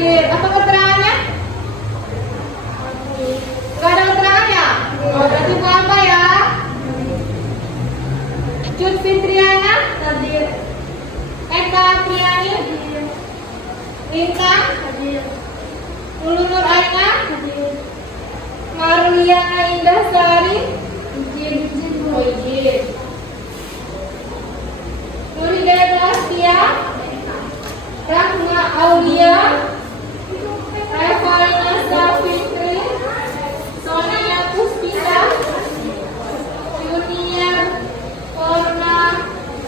hadir. Apa keterangannya? Nggak ada keterangan ya? Oh, berarti Bu apa ya? Cut Fitriana hadir. Eka Triani hadir. Lintang hadir. Lulu Nur Aina hadir. Marliana Indah Sari izin. Oh, izin. Nurhidayat Lastia, Rahma Aulia, Evalina Safitri, Sonia Puspita, Junior Korna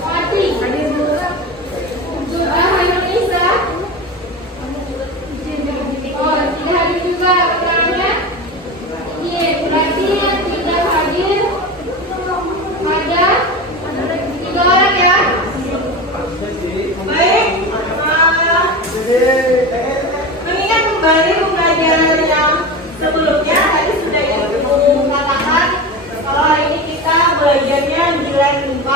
Mati, Zura Hayunisa. Oh, tidak hadir juga keterangannya. Iya, berarti yang tidak hadir ada 3 orang ya. Baik, mengingat kembali pembelajaran yang sebelumnya tadi sudah Ibu katakan kalau hari ini kita belajarnya di lab 5.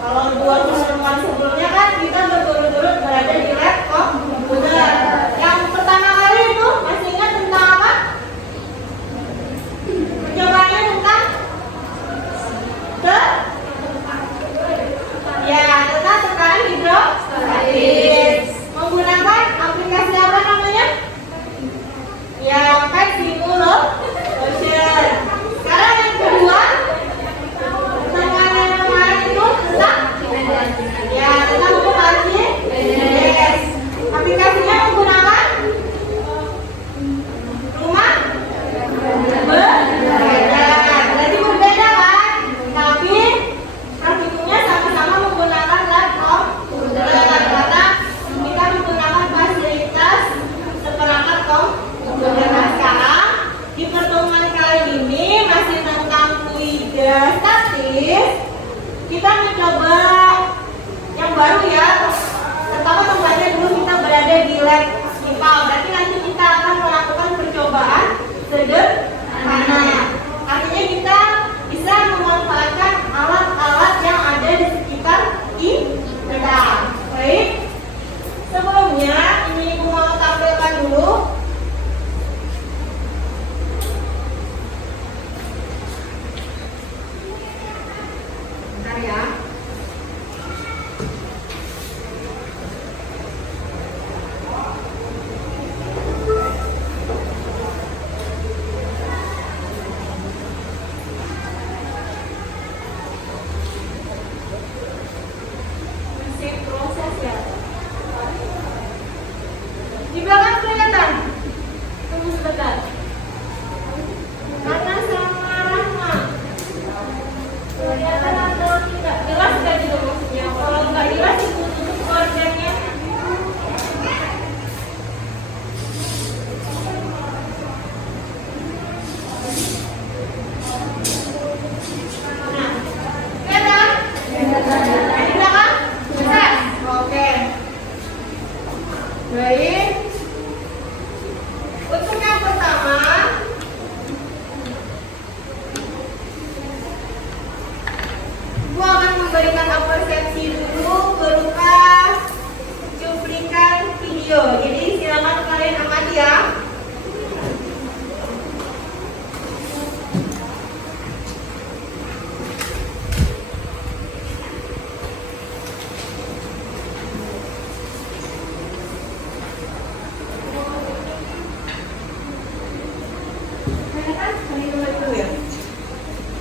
Kalau 2 pertemuan sebelumnya kan kita berturut-turut berada di lab komputer. Yang pertama kali itu masih ingat tentang apa? Percobaannya tentang tentang tekanan hidrostatis menggunakan aplikasi apa namanya? Ya, PET simulation. Sekarang yang kedua, tekanan yang kemarin itu tentang tentang operasi BDS. Aplikasinya menggunakan rumah berbeda. Berarti berbeda kan? Tapi praktikumnya sama-sama menggunakan lab komputer karena kita menggunakan fasilitas seperangkat komputer. Nah, sekarang di pertemuan kali ini masih tentang hidrostatis. Kita mencoba yang baru ya. Pertama tempatnya dulu kita berada di lab MIPA. Berarti nanti kita akan melakukan percobaan sederhana. Artinya kita bisa memanfaatkan alat-alat yang ada di sekitar kita. Baik. Sebelumnya ini Ibu mau tampilkan dulu. Bentar ya. Proses ya. Di belakang kelihatan. Tunggu sebentar. Mana sama Rahma? Kelihatan atau tidak? Jelas nggak gitu maksudnya? Kalau nggak jelas itu tutup koordinatnya. Nah, kelihatan? Di belakang? Bisa? Oke. Baik. Untuk yang pertama, Ibu akan memberikan apresiasi dulu berupa cuplikan video. Jadi silakan kalian amati ya.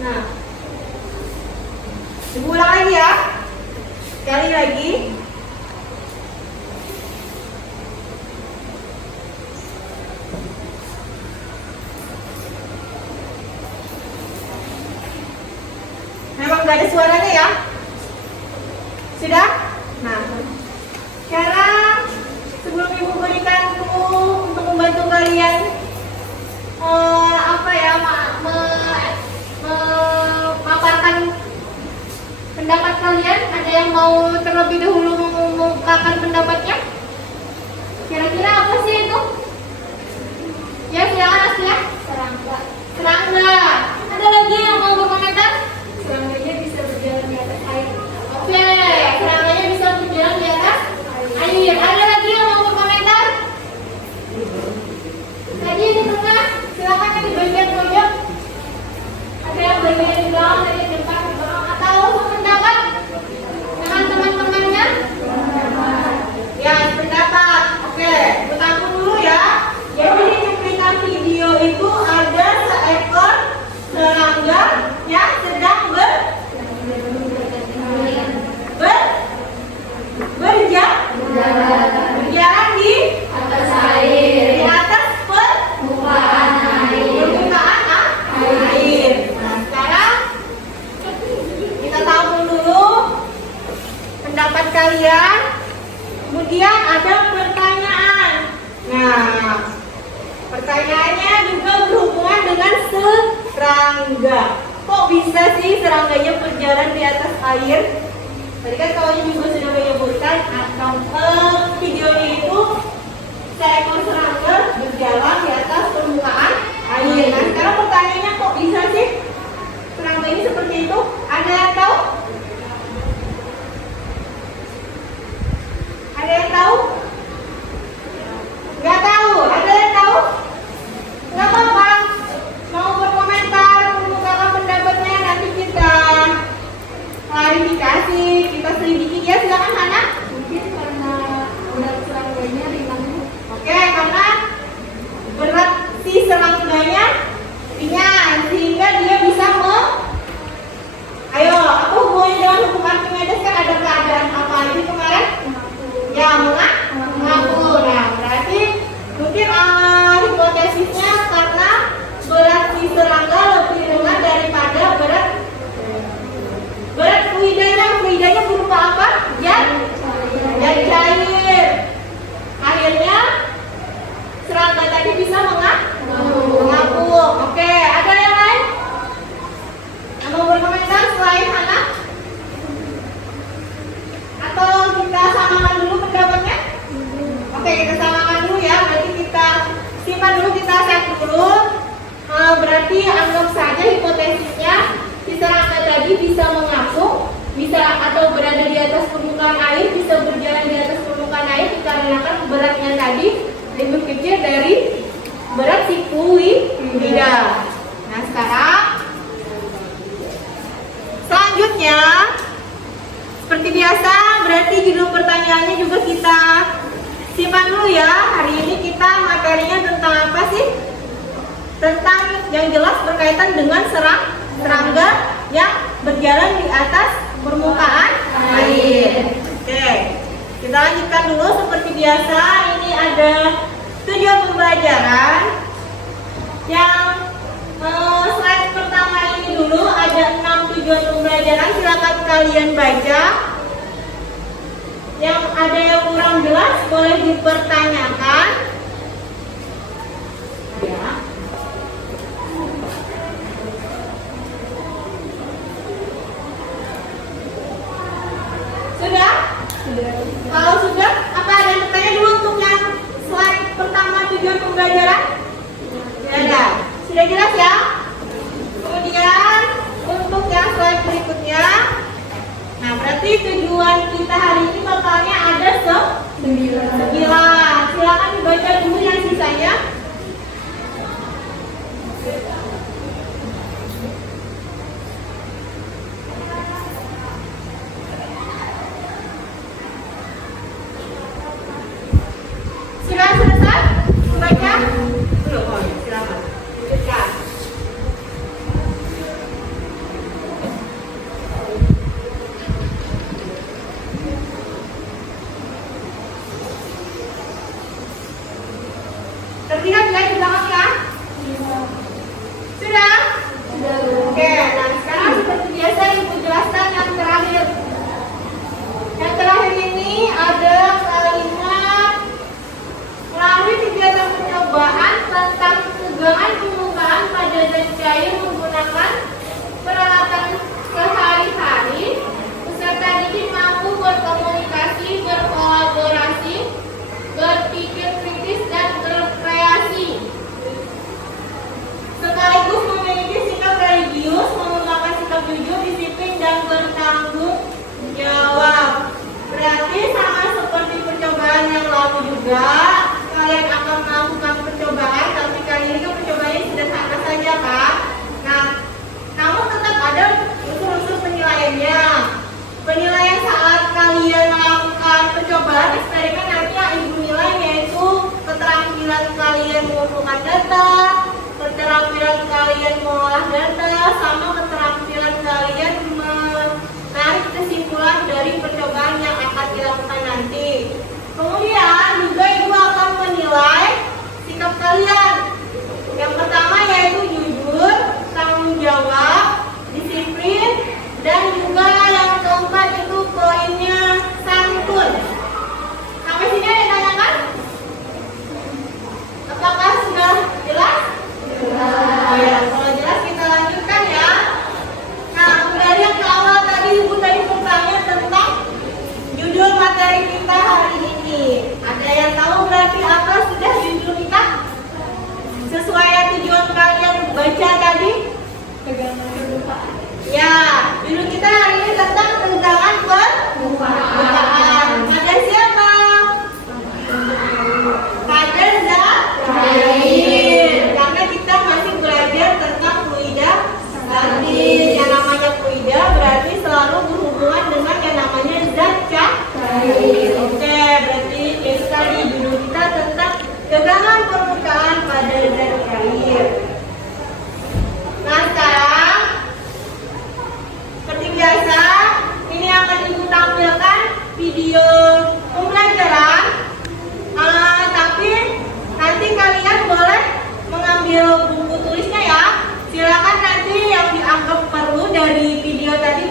Nah, Ibu ulang lagi ya. Sekali lagi. Memang nggak ada suaranya ya. Sudah? Nah, sekarang sebelum Ibu berikan untuk membantu kalian memaparkan pendapat kalian, ada yang mau terlebih dahulu mengungkapkan pendapatnya? Kira-kira apa sih itu? Ya, silakan Aslia. Serangga. Serangga. Ada lagi yang mau berkomentar? Serangganya bisa berjalan di atas air. Oke, serangganya bisa berjalan di atas air. Ada lagi yang mau berkomentar? serangga. Kok bisa sih serangganya berjalan di atas air? Tadi kan kawannya juga sudah menyebutkan atau videonya itu seekor serangga berjalan di atas permukaan air. Nah sekarang pertanyaannya, kok bisa sih serangga ini seperti itu? Ada yang tahu? Ada yang tahu? Nggak tahu? Ada yang tahu? Nggak apa-apa. Mau berkomentar, mengungkapkan pendapatnya, nanti kita klarifikasi, kita selidiki ya. Silakan Hana. Mungkin karena berat serangganya ringan. Oke, karena berat si serangganya ringan sehingga dia bisa Ayo, aku hubungannya dengan hukum Archimedes kan ada keadaan apa ini kemarin? Ya, mengaku. Nah, berarti mungkin hipotesisnya karena berat si serangga lebih ringan daripada berat fluidanya. Fluidanya berupa apa? Jadi cair. Akhirnya serangga tadi bisa mengapung. Oke, ada yang lain? Yang mau berkomentar selain Hana? Atau kita samakan dulu pendapatnya? Oke, kita samakan dulu ya. Berarti kita simpan dulu, kita save dulu. Berarti anggap saja hipotesisnya si serangga tadi bisa mengapung, bisa atau berada di atas permukaan air, bisa berjalan di atas permukaan air dikarenakan beratnya tadi lebih kecil dari berat si fluida. Nah sekarang selanjutnya seperti biasa, berarti judul pertanyaannya juga kita simpan dulu ya. Hari ini kita materinya tentang apa sih? Tentang yang jelas berkaitan dengan serangga yang berjalan di atas permukaan air. Oke, kita lanjutkan dulu seperti biasa. Ini ada tujuan pembelajaran. Yang slide pertama ini dulu ada 6 tujuan pembelajaran. Silakan kalian baca. Yang ada yang kurang jelas boleh dipertanyakan. Ya. Sudah? Kalau sudah, apa ada yang bertanya dulu untuk yang slide pertama tujuan pembelajaran? Tidak ada. Sudah jelas ya? Kemudian untuk yang slide berikutnya, nah berarti tujuan kita hari ini totalnya ada 9. Silakan dibaca dulu yang sisanya. Sudah selesai membaca? Belum, oh ya, silakan. Lanjutkan. Terlihat ya di belakang ya? Sudah? Oke, nah sekarang seperti biasa Ibu jelaskan yang terakhir. Yang terakhir ini ada kalimat melalui kegiatan percobaan tentang tegangan permukaan pada zat cair menggunakan peralatan sehari-hari, peserta didik mampu berkomunikasi, berkolaborasi, berpikir kritis dan berkreasi, sekaligus memiliki sikap religius, mengembangkan sikap jujur, disiplin dan bertanggung jawab. Berarti sama seperti percobaan yang lalu juga, kalian akan melakukan percobaan, tapi kali ini kan percobaannya sederhana saja kan. Nah, namun tetap ada unsur-unsur penilaiannya. Penilaian saat kalian melakukan percobaan eksperimen nanti yang Ibu nilai yaitu keterampilan kalian mengumpulkan data, keterampilan kalian mengolah data, sama keterampilan kalian menarik kesimpulan dari percobaan yang akan dilakukan nanti. Kemudian juga Ibu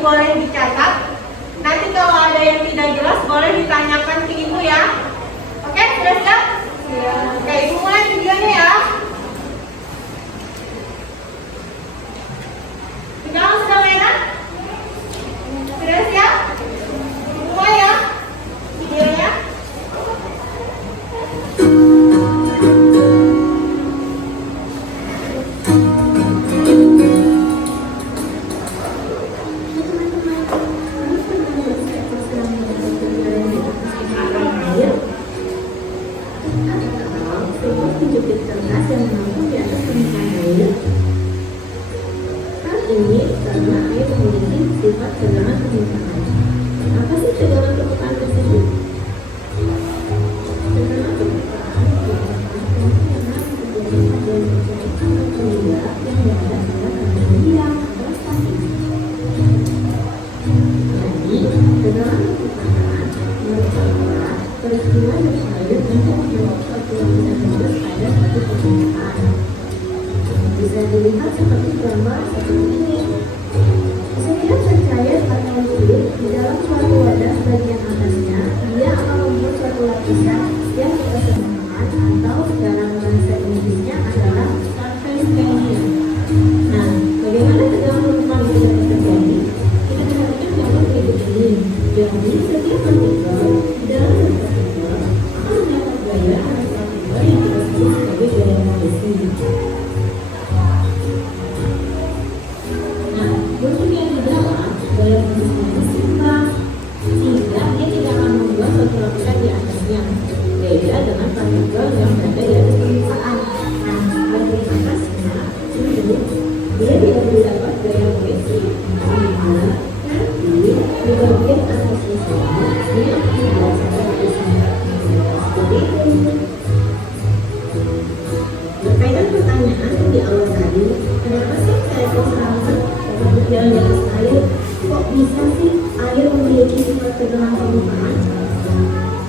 boleh dicatat. Nanti kalau ada yang tidak jelas boleh ditanyakan ke ibu ya. Oke, sudah siap? Oke, ibu mulai videonya ya. Pegangan sudah mainan? Sudah siap? Mulai ya videonya. Ini karena air memiliki sifat tegangan permukaan. Apa sih tegangan permukaan tersebut? Tegangan permukaan merupakan tegangan yang berada pada tekanan diam atau statis. Jadi, tegangan permukaan merupakan peristiwa yang terjadi untuk menyebabkan suatu lapisan gas pada suatu permukaan. Bisa dilihat seperti gambar seperti ini. Setiap cair atau fluid di dalam suatu wadah bagian atasnya, dia akan membuat suatu lapisan yang kita sebutkan atau dalam bahasa Inggrisnya adalah surface tension. Nah, bagaimana tegangan permukaan itu dapat terjadi? Kita perhatikan gambar berikut ini. Jadi, setiap partikel di dalam satu partikel akan mendapat gaya atau partikel yang kita sebut sebagai gaya radiasi. Untuk yang di dalam, gaya radiasinya seimbang, sehingga dia tidak akan membuat suatu lapisan di atasnya. Beda dengan partikel yang berada di atas permukaan. Nah, bagian atasnya ini dia tidak mendapat gaya radiasi, sehingga nanti di bagian atasnya saja dia akan membuat suatu lapisan. Seperti itu. Berkaitan pertanyaan di awal tadi, kenapa sih saya serangkat berjalan di atas air? Kok bisa sih air memiliki sifat tegangan permukaan?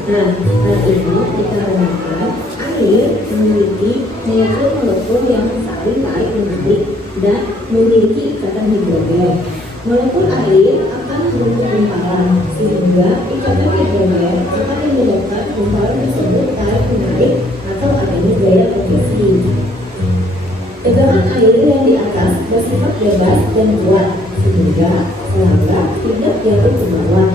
Nah, hal ini dikarenakan air memiliki molekul-molekul yang saling tarik-menarik dan memiliki ikatan hidrogen. Molekul air akan membentuk gumpalan, sehingga ikatan hidrogen akan menyebabkan gumpalan tersebut tarik-menarik atau adanya gaya rotasi. Tegangan air yang di atas bersifat bebas dan kuat, sehingga serangga tidak jatuh ke bawah.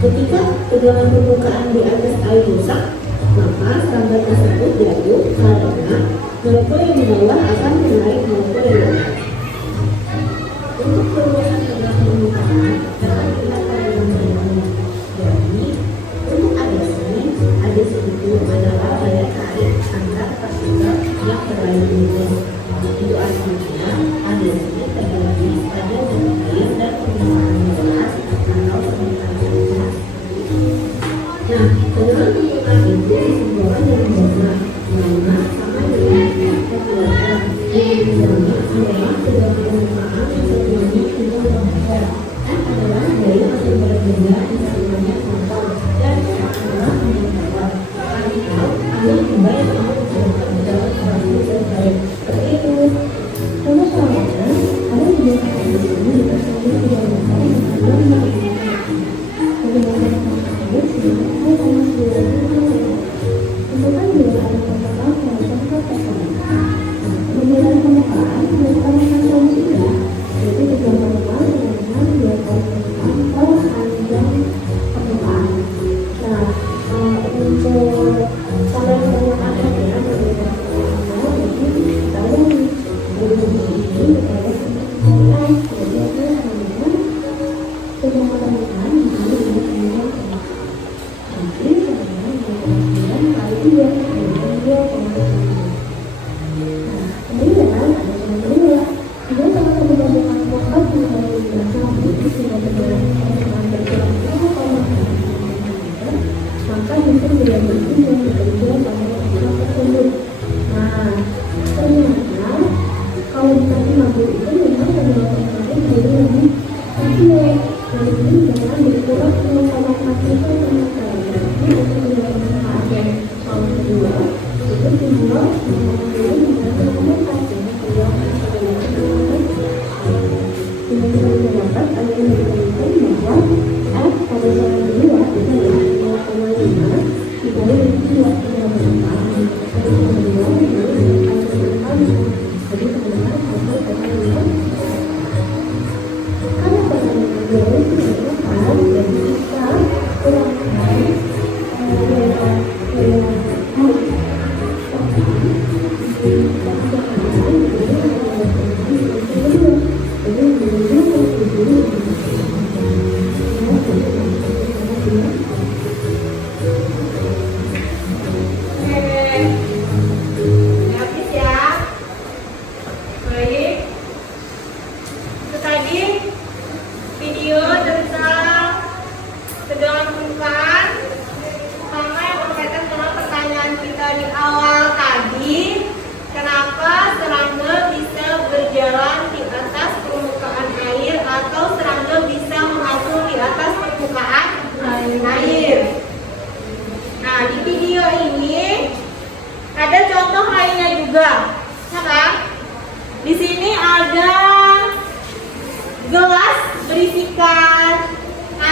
Ketika tegangan permukaan di atas air rusak, maka serangga tersebut jatuh karena molekul yang di bawah akan menarik molekul yang di atas. Untuk perubahan tegangan permukaan dapat dilihat pada gambar ini. Jadi, untuk adesi itu adalah daya tarik antar partikel yang berada di atas. Itu artinya adesi terbagi pada zona air dan permukaan gelas atau permukaan gelas. Nah, tegangan permukaan itu disimbolkan dengan zona mana sama dengan kekuatan yang zona adalah tegangan permukaan yang satuannya adalah ampere dan adalah gaya atau berat benda yang satuannya kontrol dan adalah menyebabkan partikel yang kembali ke dalam suatu zona. Seperti itu. Contoh selanjutnya, ada dijelaskan di sini dikasih tidak besar yang ada di bagaimana tersebut sehingga saya sama tentukan juga ada permukaan dan contoh permukaan. Perbedaan permukaan merupakan solusinya, yaitu tiga permukaan dengan dua permukaan atau panjang permukaan. Nah, untuk panjang permukaan saja berbeda permukaan, jadi kita ini ada permukaan, jadi itu namanya tegangan permukaan yang ada di dalam permukaan. Jadi sebenarnya 2,9 kali 2 dengan 2,9. Nah, kemudian ada yang kedua, jika sama-sama digabungkan 4 menjadi 9 itu sudah berjalan dengan berkurang 0,9, maka bisa menjadi yang bekerja pada permukaan tersebut. Nah, ternyata kalau dikasih mampu itu memang kedua permukaan jadi lebih kecil. Jadi ini jangan berkurang 0,4 itu permukaan. Jadi untuk kedua permukaan yang kalau kedua itu dibuat 0,7 dengan 0,4. Jadi kedua permukaan dengan bisa didapat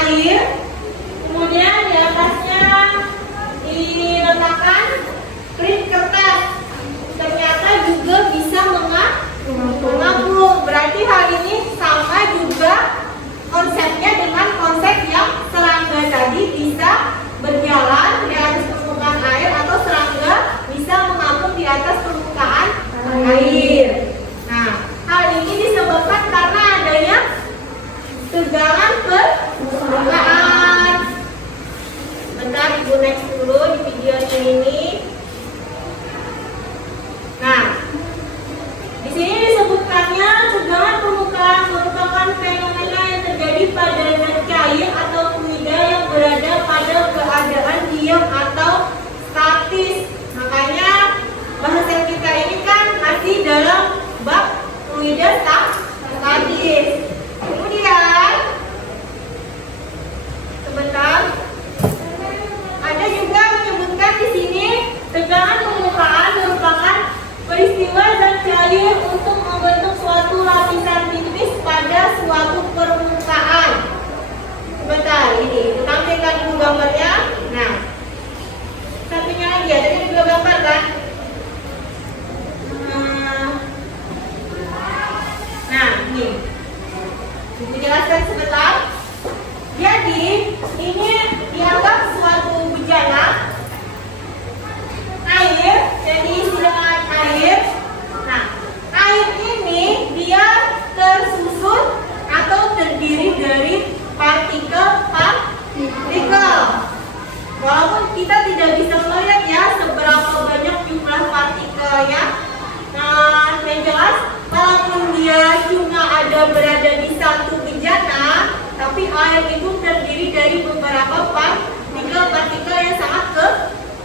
air, kemudian di atasnya diletakkan klip kertas. Ternyata juga bisa mengapung. Berarti hal ini sama juga konsepnya dengan konsep yang serangga tadi bisa berjalan di atas permukaan air atau serangga bisa mengapung di atas permukaan air. Nah, hal ini disebabkan karena adanya tegangan permukaan. Bentar, Ibu next dulu di videonya ini. Nah, di sini disebutkannya tegangan permukaan merupakan fenomena yang terjadi pada zat cair atau fluida yang berada pada keadaan diam atau statis. Makanya bahasa kita ini kan masih dalam bab fluida statis. Kemudian sebentar, ada juga menyebutkan di sini tegangan permukaan merupakan peristiwa zat cair untuk membentuk suatu lapisan tipis pada suatu permukaan. Sebentar, ini tampilkan dulu gambarnya. Nah, satunya lagi ya, tadi dua gambar kan? Nah, ini dijelaskan sebentar. Jadi, ini dianggap suatu bejana air, jadi istilah air. Nah, air ini dia tersusun atau terdiri dari partikel-partikel. Walaupun kita tidak bisa melihat ya seberapa banyak jumlah partikelnya. Nah, yang jelas walaupun dia cuma ada berada di satu bejana, tapi air itu terdiri dari beberapa partikel-partikel yang sangat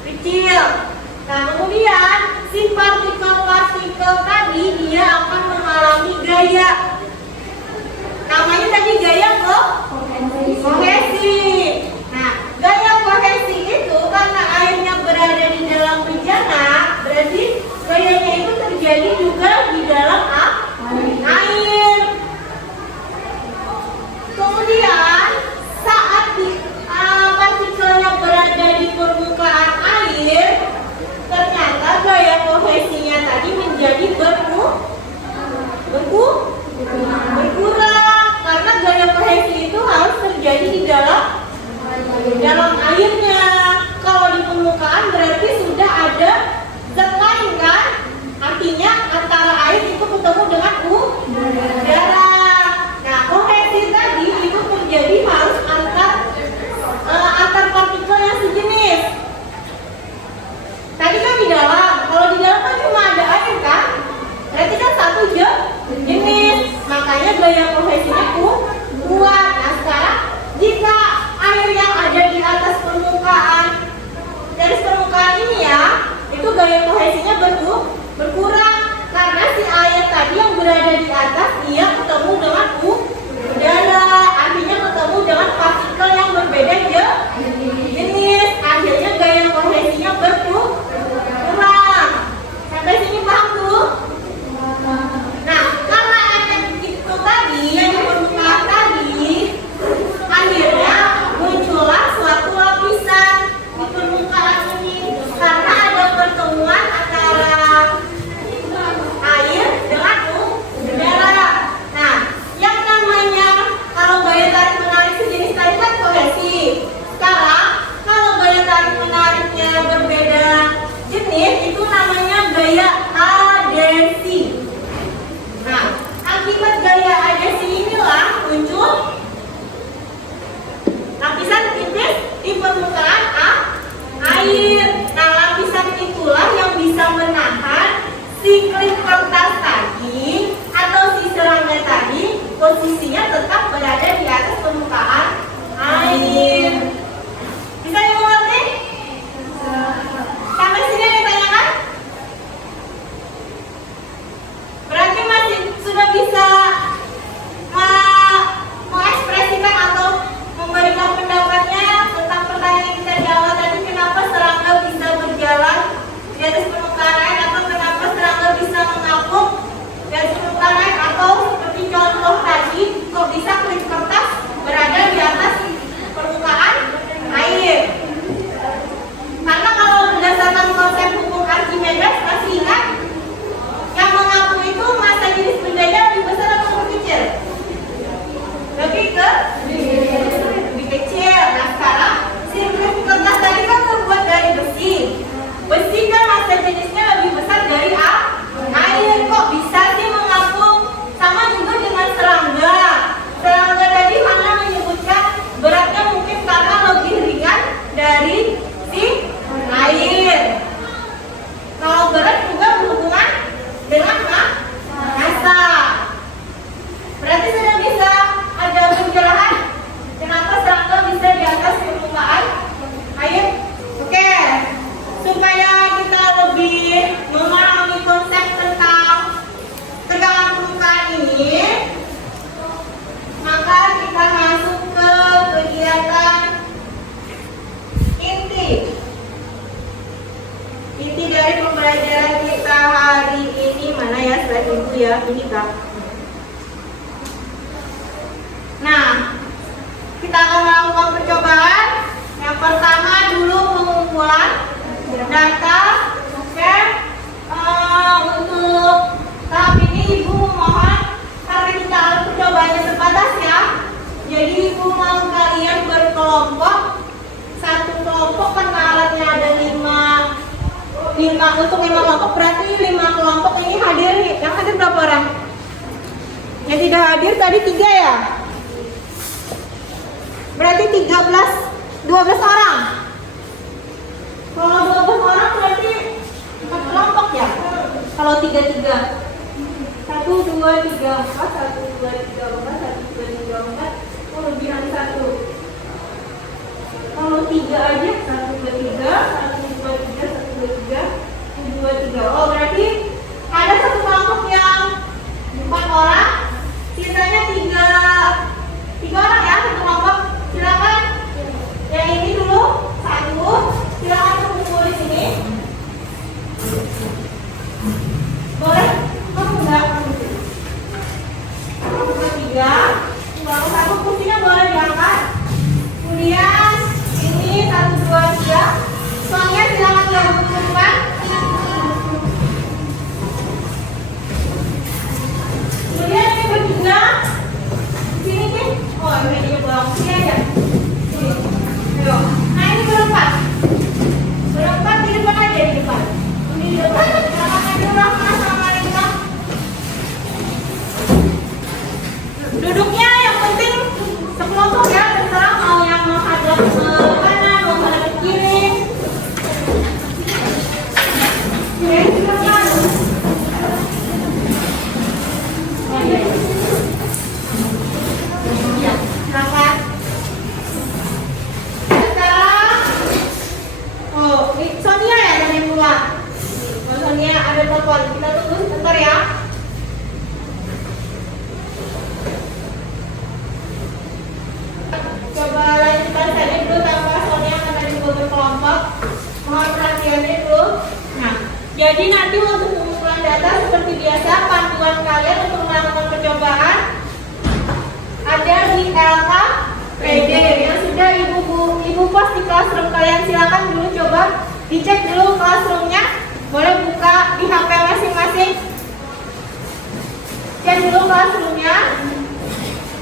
kecil. Nah, kemudian si partikel-partikel tadi dia akan mengalami gaya. Namanya tadi gaya kohesi. Nah, gaya kohesi itu karena airnya berada di dalam bejana, berarti gayanya itu terjadi juga di dalam air. Kemudian saat partikelnya berada di permukaan air, ternyata gaya kohesinya tadi menjadi berkurang karena gaya kohesi itu harus terjadi di dalam airnya. Kalau di permukaan berarti sudah ada zat lain kan? Artinya antara air itu ketemu dengan udara. Nah, kohesi tadi itu terjadi harus antar partikel yang sejenis. Tadi kan di dalam, kalau di dalam kan cuma ada air kan? Berarti kan satu jenis. Makanya gaya kohesinya kuat. Nah, sekarang jika air yang ada di atas permukaan, dari permukaan ini ya, itu gaya kohesinya berkurang karena si air tadi yang berada di atas dia ketemu dengan udara, artinya ketemu dengan partikel yang berbeda jenis. Akhirnya gaya kohesinya berkurang. Sampai sini paham tuh? Nah, karena efek itu tadi yang materi pembelajaran kita hari ini mana ya, slide ibu ya, ini Kak. Nah, kita akan melakukan percobaan. Yang pertama dulu pengumpulan data. Oke. Untuk tahap ini ibu mohon, karena kita percobaannya terbatas ya. Jadi ibu mau kalian berkelompok. Satu kelompok kan alatnya ada 5 untuk 5 kelompok, berarti 5 kelompok ini hadir nih. Yang hadir berapa orang? Yang tidak hadir tadi 3 ya? Berarti 12 orang. Kalau 12 orang berarti 4 kelompok ya? Kalau 3 1 2 3 4 1 2 3 4 1 2 3 4 oh lebihan 1. Kalau 3 aja 1 2 3 1 2 3 1 2 3 1 2 3. Oh berarti ada satu kelompok yang 4 orang, sisanya 3 orang ya satu kelompok. Silakan yang ini dulu 1, silakan kumpul di sini. Boleh? Kamu enggak? 3, baru 1 kursinya boleh diangkat. Kemudian ini 1 2 3. Soalnya silakan dilakukan. Kemudian ini bertiga. Sini nih. Oh ini dia belum. Sini aja. Sini. Ayo. Nah ini berempat. Berempat di depan aja di depan. Ini di depan. Silakan aja Rahman sama Rika. Duduknya yang penting sekelompok ya, terserah mau yang menghadap ke kanan, mau menghadap ke kiri. Oke, silakan. Ya, silakan. Sekarang, Sonia ya dari luar. Sonia ada telepon, kita tunggu sebentar ya. Coba lanjutkan saja dulu tanpa Sonia akan ada beberapa kelompok. Mohon perhatiannya dulu. Nah, jadi nanti untuk pengumpulan data seperti biasa, panduan kalian untuk melakukan percobaan ada di LKPD yang sudah ibu post di classroom kalian. Silakan dulu coba dicek dulu classroomnya. Boleh buka di HP masing-masing. Cek dulu classroomnya.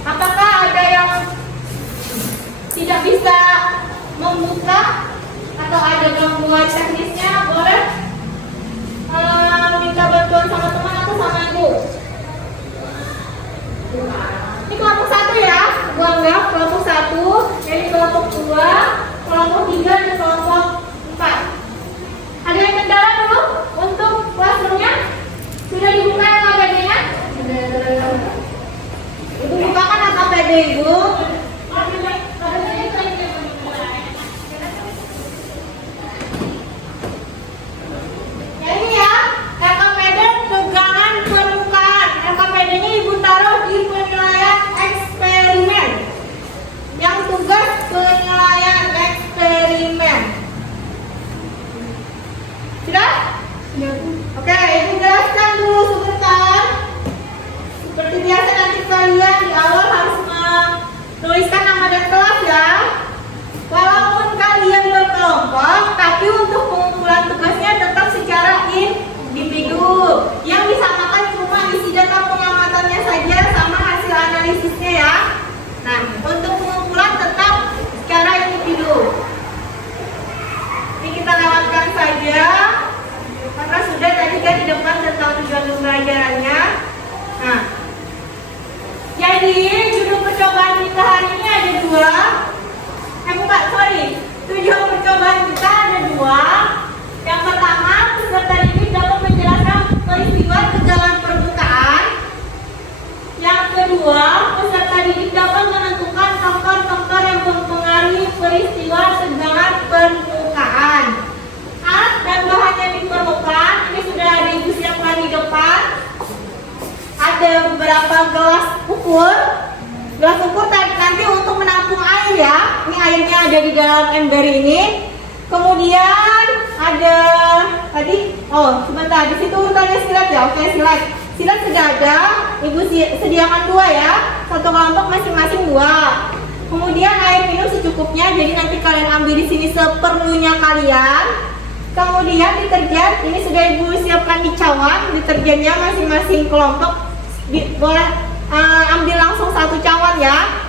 Apakah ada yang tidak bisa membuka atau ada gangguan teknisnya? Boleh minta bantuan sama teman atau sama ibu. Ini kelompok 1 ya, ibu anggap kelompok 1, jadi kelompok 2, kelompok 3 dan kelompok 4. Ada yang kendala dulu untuk classroomnya? Sudah dibuka yang APD-nya? Ibu bukakan APD ibu. Oke, ibu jelaskan dulu sebentar. Seperti biasa nanti kalian di awal harus menuliskan nama dan kelas ya. Walaupun kalian berkelompok, tapi untuk pengumpulan tugasnya tetap secara individu. Yang disamakan cuma isi data pengamatannya saja sama hasil analisisnya ya. Nah, untuk pengumpulan tetap secara individu. Ini kita lewatkan saja. Karena sudah tadi kan di depan tentang tujuan pembelajarannya. Nah, jadi judul percobaan kita hari ini ada 2. Tujuan percobaan kita ada 2. Yang pertama, peserta didik dapat menjelaskan peristiwa tegangan permukaan. Yang kedua, peserta didik dapat menentukan faktor-faktor yang mempengaruhi peristiwa tegangan permukaan. Alat dan bahan yang diperlukan, ini sudah ada ibu siapkan di depan. Ada beberapa gelas ukur. Gelas ukur nanti untuk menampung air ya. Ini airnya ada di dalam ember ini. Kemudian ada tadi Oh, sebentar, di situ urutannya silat ya. Oke, silat. Silat sudah ada. Ibu sediakan 2 ya. Satu kelompok masing-masing 2. Kemudian air minum secukupnya. Jadi nanti kalian ambil di sini seperlunya kalian. Kemudian deterjen, ini sudah ibu siapkan di cawan. Deterjennya masing-masing kelompok boleh ambil langsung 1 cawan ya.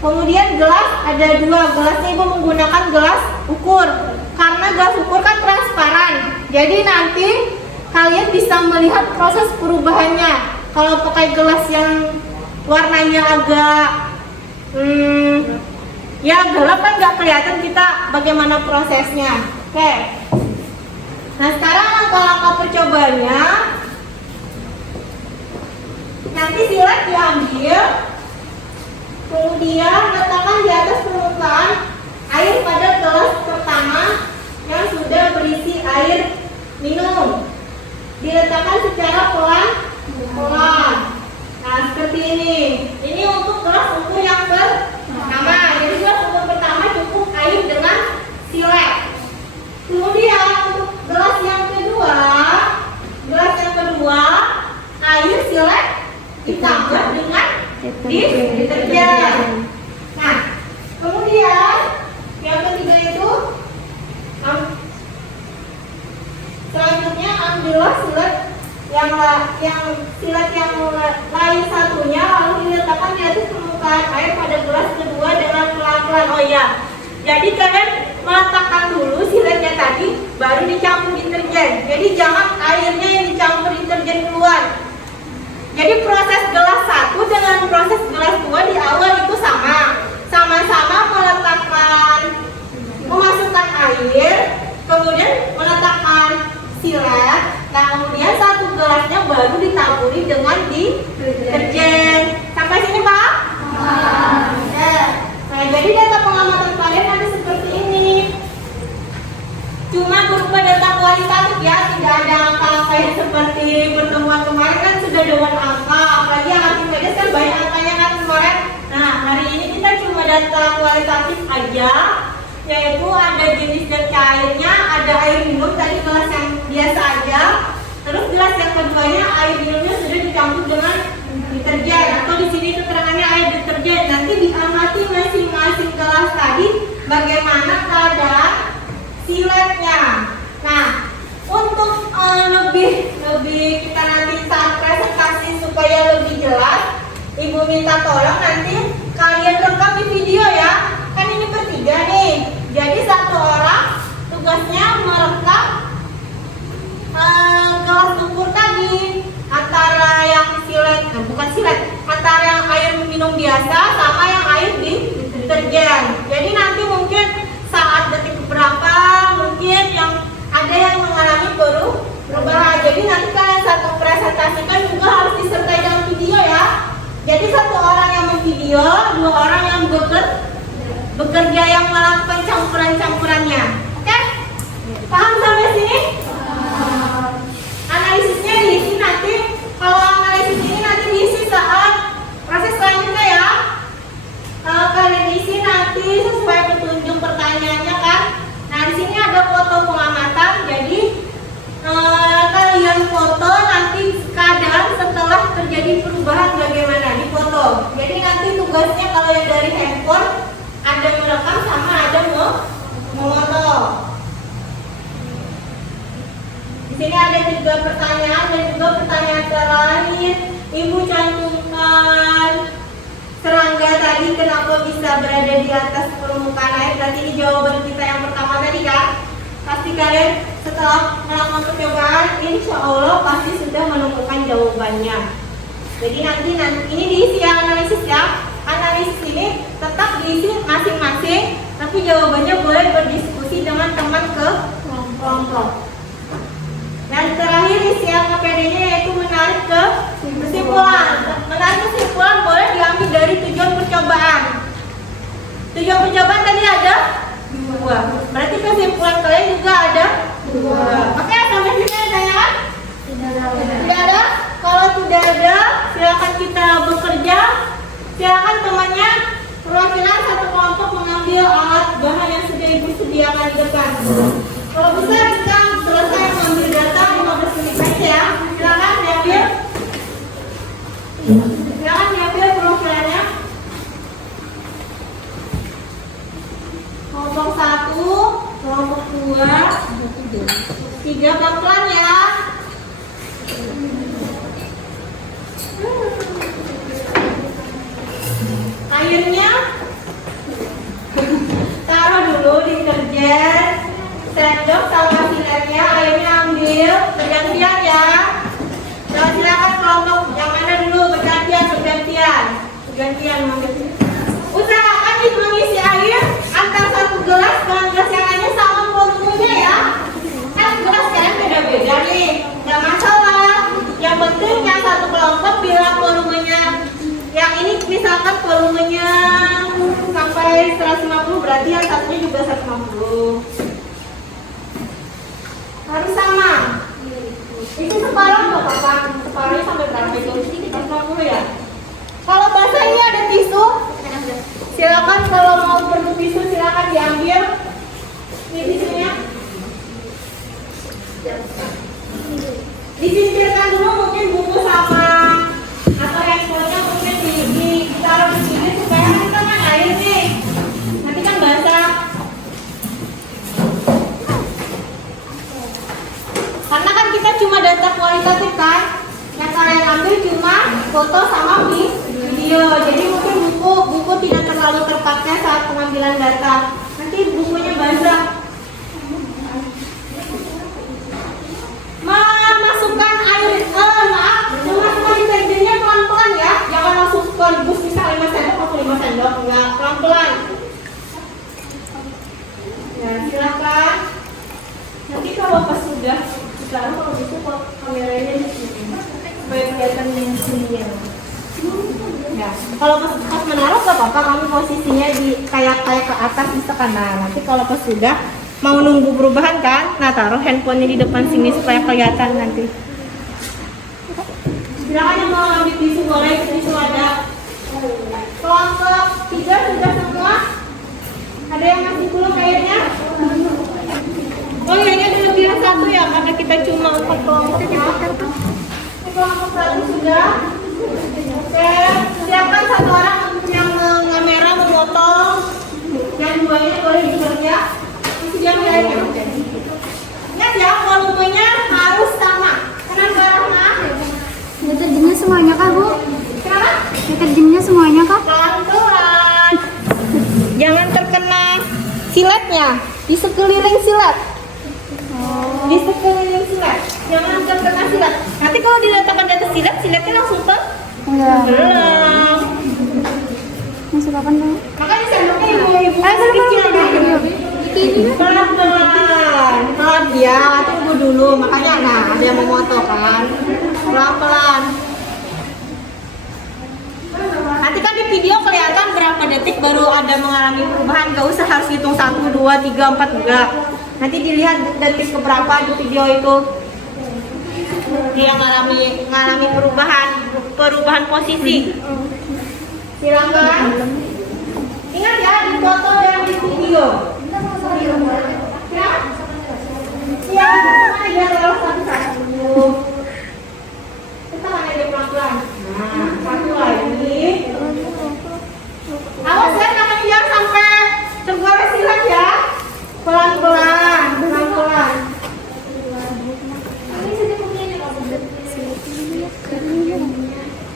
Kemudian gelas ada 2. Gelasnya ibu menggunakan gelas ukur. Karena gelas ukur kan transparan. Jadi nanti kalian bisa melihat proses perubahannya. Kalau pakai gelas yang warnanya agak ya gelap kan nggak kelihatan kita bagaimana prosesnya. Oke. Nah sekarang langkah-langkah percobaannya. Nanti silat diambil. Kemudian letakkan di atas permukaan air pada gelas pertama yang sudah berisi air minum. Diletakkan secara pelan-pelan. Nah, seperti ini. Ini untuk gelas ukur yang pertama. Jadi gelas ukur pertama cukup air dengan silet. Kemudian untuk gelas yang kedua, air silet ditambah dengan deterjen. Nah, kemudian yang ketiga itu selanjutnya ambillah silet yang lain satunya lalu diletakkan di atas permukaan air pada gelas kedua dengan pelan-pelan. Oh iya, jadi kalian meletakkan dulu siletnya tadi baru dicampur deterjen. Jadi jangan airnya yang dicampur deterjen duluan. Jadi proses gelas 1 dengan proses gelas 2 di awal itu sama-sama memasukkan air, kemudian meletakkan silet. Nah, kemudian 1 gelasnya baru ditaburi dengan deterjen. Sampai sini, Pak? Oke. Nah, jadi data pengamatan kalian ada seperti ini. Cuma berupa data kualitatif ya, tidak ada angka-angka yang seperti pertemuan kemarin kan sudah dengan angka, apalagi yang Archimedes kan banyak angkanya kan kemarin. Nah, hari ini kita cuma data kualitatif aja, yaitu ada jenis dan cairnya, ada air minum tadi gelas yang biasa aja, terus gelas yang keduanya air minumnya sudah dicampur dengan deterjen, atau di sini keterangannya air deterjen. Nanti diamati masing-masing gelas tadi bagaimana keadaan siletnya. Nah, untuk lebih kita nanti saat presentasi supaya lebih jelas, ibu minta tolong nanti kalian rekam di video ya. Kan ini bertiga nih. Jadi 1 orang tugasnya merekam gelas ukur tadi antara yang silet, bukan silet, antara yang air minum biasa sama yang air di deterjen. Jadi nanti mungkin saat detik berapa mungkin yang ada yang mengalami perubahan. Jadi nanti kalian saat mempresentasikan juga harus disertai dalam video ya. Jadi 1 orang yang memvideo, 2 orang yang bekerja yang melakukan campuran-campurannya. Oke? Paham sampai sini? Analisisnya diisi nanti. Kalau analisis ini nanti diisi saat proses selanjutnya ya. Kalian isi nanti sesuai petunjuk pertanyaannya kan. Nah, di sini ada foto pengamatan. Jadi kalian foto nanti keadaan setelah terjadi perubahan bagaimana di foto. Jadi nanti tugasnya kalau yang dari handphone ada merekam sama ada memoto. Di sini ada 3 pertanyaan dan juga pertanyaan terakhir. Ibu cantumkan serangga tadi kenapa bisa berada di atas permukaan air. Berarti ini jawaban kita yang pertama tadi kan. Pasti kalian setelah melakukan percobaan insya Allah pasti sudah menemukan jawabannya. Jadi nanti ini diisi analisis ya. Analisis ini tetap diisi masing-masing, tapi jawabannya boleh berdiskusi dengan teman ke kelompok. Dan terakhir isian KPD-nya yaitu menarik ke kesimpulan. Menarik kesimpulan boleh diambil dari tujuan percobaan. Tujuan percobaan tadi ada 2. Berarti kesimpulan kalian juga ada 2. Oke, sampai sini ada ya? Tidak ada? Kalau tidak ada, silakan kita bekerja. Silakan temannya perwakilan 1 kelompok mengambil alat bahan yang sudah ibu sediakan di depan. Kalau bisa kita selesai mengambil data diambil bergantian ya. Nah, silakan kelompok yang mana dulu bergantian mengambil. Usahakan mengisi air antara satu gelas dengan gelas yang lainnya sama volumenya ya. Kan gelas kalian beda-beda nih, nggak masalah. Yang penting yang satu kelompok bilang volumenya. Yang ini misalkan volumenya sampai 150, berarti yang satunya juga 150. Harus sama. Itu separuh nggak apa-apa. Separuhnya sampai berapa itu? 150 ya. Kalau basah ini ada tisu. Silakan kalau mau perlu tisu silakan diambil. Ini tisunya. Disingkirkan dulu mungkin buku sama atau handphonenya mungkin ditaruh di sini supaya kita kan air nih. Nanti kan basah. Karena kan kita cuma data kualitatif kan. Yang kalian ambil cuma foto sama video. Jadi mungkin buku tidak terlalu terpakai saat pengambilan data. Nanti bukunya basah. Masukkan air, memasukkan deterjennya pelan-pelan ya. Jangan langsung sekaligus misal 5 sendok atau 5 sendok, enggak, pelan-pelan. Ya, silakan. Nanti kalau pas sudah, sekarang kalau gitu kok kameranya di sini supaya kelihatan yang sininya. Ya, kalau pas menaruh gak apa-apa, kami posisinya di kayak ke atas bisa kan. Nah, nanti kalau pas sudah mau nunggu perubahan kan, nah taruh handphonenya di depan sini supaya kelihatan nanti. Silakan yang mau ambil tisu boleh, tisu ada. Kelompok 3 sudah semua. Ada yang masih belum kayaknya? Oh kayaknya dilebihin 1 ya, karena kita cuma 4 kelompok. Kelompok 1 sudah. Oke, siapkan 1 orang yang mengamera, memotong. Yang 2 ini boleh bekerja. Jangan lainnya. Ingat ya, volumenya harus sama. Kenapa Rahma? Deterjennya semuanya kah, Bu? Kenapa? Deterjennya semuanya kah? Pelan-pelan. Jangan terkena siletnya. Di sekeliling silet. Di sekeliling silet. Jangan terkena silet. Nanti kalau diletakkan di atas silet, siletnya langsung tenggelam. Masuk kapan, Bu? Makanya sendoknya ibu-ibu kecil ya. Pelan-pelan ya, tunggu dulu. Makanya nah ada yang memoto kan. Pelan-pelan. Nanti kan di video kelihatan berapa detik baru ada mengalami perubahan. Gak usah harus hitung 1, 2, 3, 4 enggak. Nanti dilihat detik keberapa di video itu dia mengalami perubahan posisi. Silakan. Ingat ya, di foto dan di video. Ya, ya, aja kalau satu-satu. Kita kan aja pelan-pelan. Nah, 1 lagi. Awas ya, tangan jangan sampai tergores silat ya. Pelan-pelan, pelan-pelan.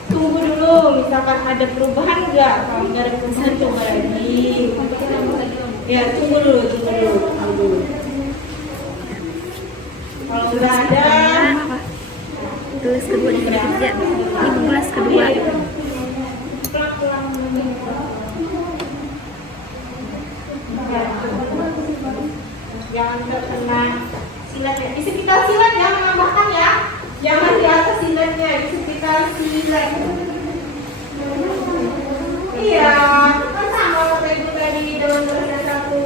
Tunggu dulu, misalkan ada perubahan enggak? Kalau nggak ada perubahan coba lagi. Ya, tunggu dulu. Kalau sudah ada, Gelas kedua di kerja. Ibu gelas kedua. jangan terkena silat ya. Di sekitar silat ya, menambahkan ya. Jangan di atas silatnya, di sekitar silat. Iya, kan sama kayak itu tadi dalam bahasa 1.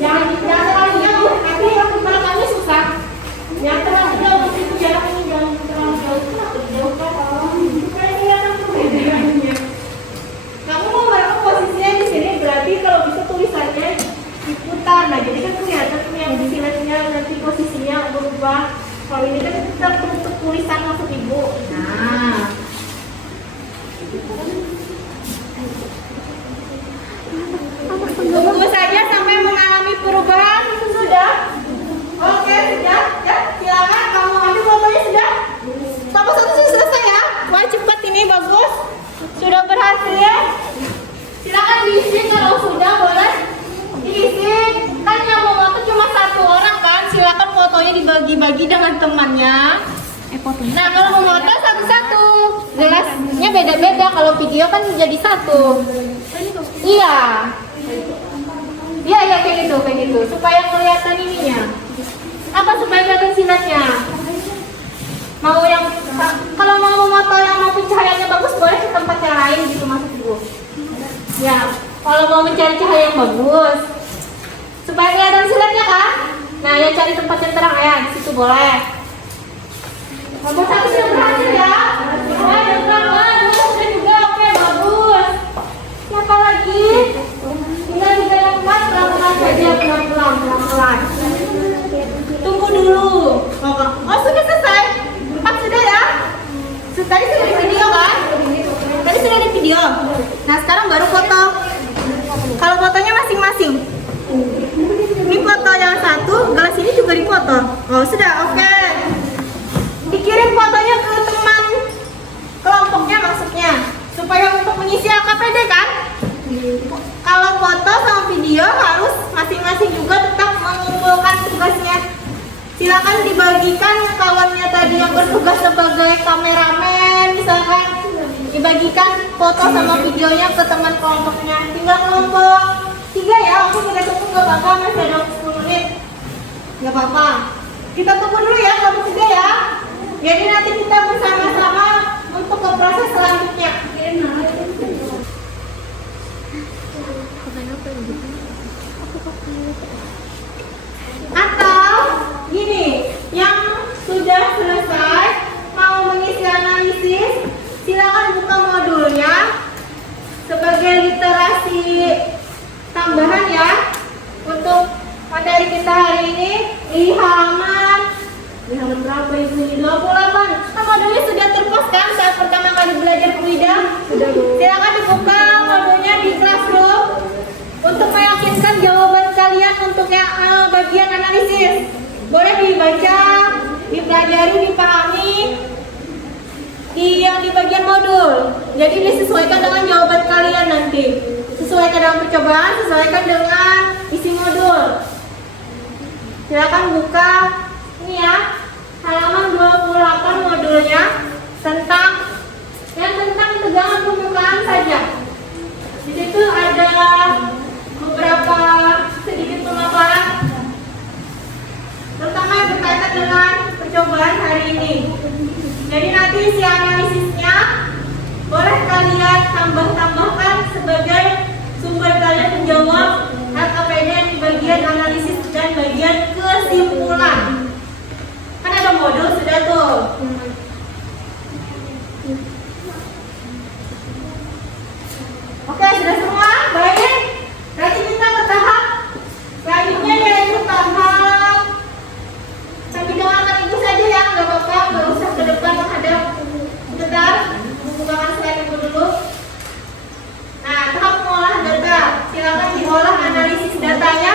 Jangan terlalu jauh, nanti yang belakangnya susah. Yang terlalu jauh itu jaraknya jangan terlalu jauh, terlalu jauh kan? Kayak kelihatan perbedaannya. Kamu mau merekam posisinya di sini, berarti kalau bisa tulisannya diputar. Nah, jadi kan kelihatan yang di silatnya nanti posisinya berubah. Kalau ini kan tetap untuk tulisan maksud ibu. Nah. Tunggu saja sampai mengalami perubahan. Itu sudah. Oke, sudah. Ya, silakan kamu ambil fotonya sudah. Sampai 1 sudah selesai ya. Wah, cepat ini bagus. Sudah berhasil ya. Silakan diisi kalau sudah boleh diisi. Kan yang mau foto cuma 1 orang kan. Silakan fotonya dibagi-bagi dengan temannya. Nah, kalau memoto satu-satu, gelasnya beda-beda. Kalau video kan jadi satu. Iya. Iya, iya kayak gitu. Supaya kelihatan ininya. Apa supaya kelihatan silatnya? Mau yang kalau mau memoto yang mau cahayanya bagus boleh ke tempat yang lain gitu maksud ibu. Ya, kalau mau mencari cahaya yang bagus supaya kelihatan silatnya kan. Nah, ya cari tempat yang terang ya, di situ boleh. Nomor 1 sudah berhasil ya. Yang terang, sudah juga oke bagus. Siapa lagi? Tinggal juga yang 4 pelan-pelan saja, pelan-pelan. Tunggu dulu. Oh sudah selesai. 4 sudah ya. Tadi sudah di video kan? Tadi sudah di video. Nah sekarang baru foto. Kalau fotonya masing-masing. Ini foto yang satu, gelas ini juga dipoto. Oh sudah, oke. Dikirim fotonya ke teman kelompoknya maksudnya. Supaya untuk mengisi LKPD kan? Kalau foto sama video harus masing-masing juga tetap mengumpulkan tugasnya. Silakan dibagikan kawannya tadi yang bertugas sebagai kameramen, misalkan dibagikan foto sama videonya ke teman kelompoknya. Tinggal kelompok 3 ya, oke kita tunggu nggak apa-apa, masih ada 10 menit. Nggak apa-apa. Kita tunggu dulu ya kelompok 3 ya. Jadi nanti kita bersama-sama untuk ke proses selanjutnya. Atau gini, yang sudah selesai mau mengisi analisis, silakan buka modulnya sebagai literasi tambahan ya untuk materi kita hari ini di halaman berapa ibu ini? 28. Nah, modulnya sudah terpost kan saat pertama kali belajar Fluida? Silakan dibuka modulnya di Classroom untuk meyakinkan jawaban kalian untuk yang bagian analisis. Boleh dibaca, dipelajari, dipahami yang di bagian modul. Jadi disesuaikan dengan jawaban kalian nanti. Sesuaikan dengan percobaan, sesuaikan dengan isi modul. Silakan buka ini ya, halaman 28 modulnya tentang tegangan permukaan saja. Di situ ada beberapa sedikit pemaparan, terutama yang berkaitan dengan percobaan hari ini. Jadi nanti isi analisisnya boleh kalian tambahkan sebagai sumber kalian menjawab LKPD di bagian analisis dan bagian kesimpulan. Kan ada modul sudah tuh. Oke, sudah semua? Baik. Nanti kita ke tahap selanjutnya yaitu tahap sambil dengarkan ibu saja ya, nggak apa-apa, nggak usah ke depan menghadap. Bentar, bukakan slide ibu dulu. Nah, tahap pengolahan data. Silakan diolah analisis datanya.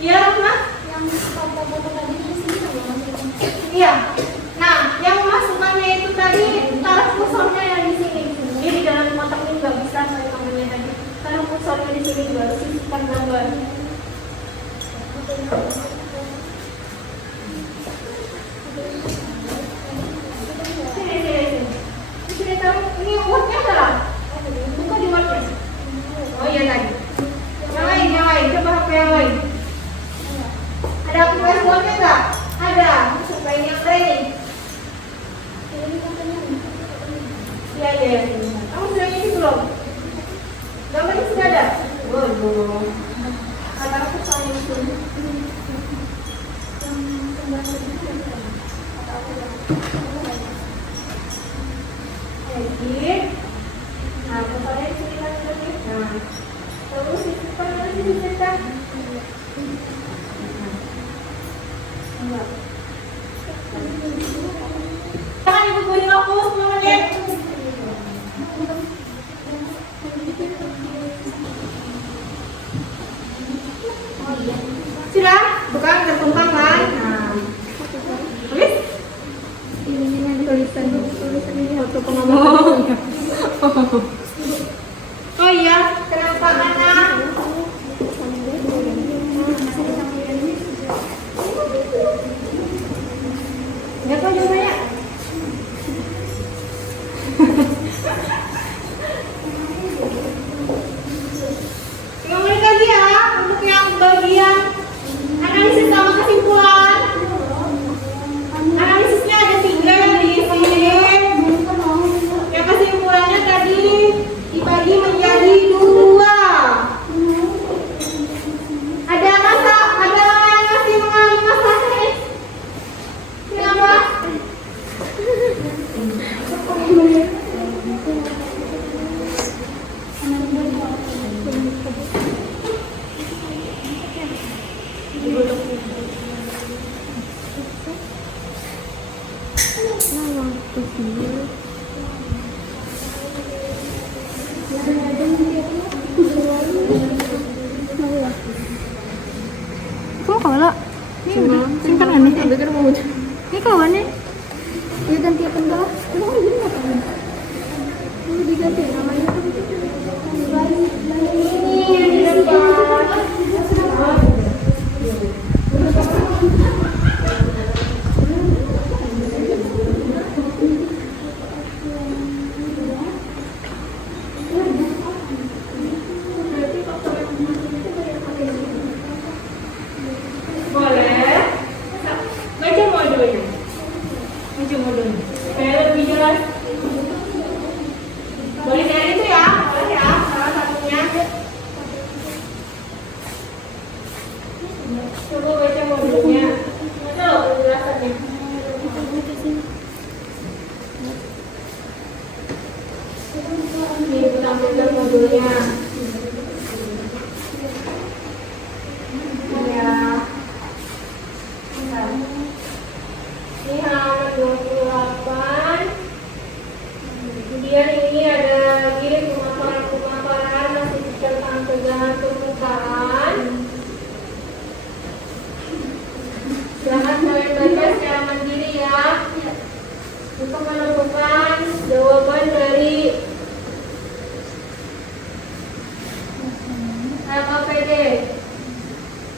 Iya, Rahma? Yang foto-foto tadi di sini iya. Nah, yang memasukkannya itu tadi taruh kursornya yang di sini. Ini di dalam kotak ini nggak bisa saya kameranya tadi. Taruh kursornya di sini juga harus sisipkan gambar. Sini taruh. Ini wordnya adalah. Buka di wordnya. Oh iya tadi. Yang lain. Coba HP yang lain. Ada aplikasi wordnya nggak? Ada. Supaya ini yang training. Iya. Kamu sudah ngisi belum? Gambarnya sudah ada? Waduh. Kata aku soalnya itu. Edit. Nah, fotonya di sini lagi. Nah, terus simpan lagi di cetak. Jangan ibu beri waktu 10 menit. Sudah? Bukan tertumpang kan? Nah. Tulis? Ini tulisan ini foto pengamatan. Oh iya, kenapa anak? Kecil. Kamu kawan lah? Ini udah simpan kan nih? Ini kawannya? Dia ganti apa enggak? Kamu jadi ngapain? Mau diganti namanya? Ini yang di depan. Boleh. Baca modulnya. Baca modulnya. Supaya lebih jelas. Boleh dari itu ya, boleh ya, salah satunya. Coba baca modulnya. Mana loh penjelasannya? Ini tampilkan modulnya. Ya. Ini halaman 28. Kemudian ini ada lagi pemaparan masih tentang tegangan permukaan. Silahkan kalian baca secara mandiri ya. Untuk menemukan jawaban dari LKPD.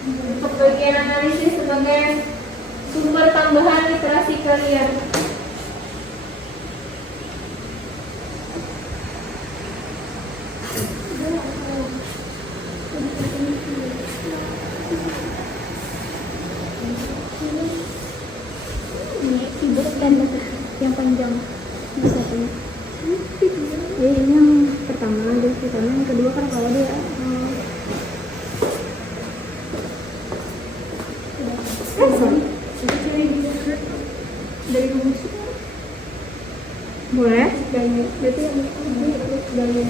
Untuk bagian analisis sebagai sumber tambahan literasi kalian. Dan yang panjang satunya. Ini yang pertama, yang kedua kan kalau dia dari musik boleh berarti dari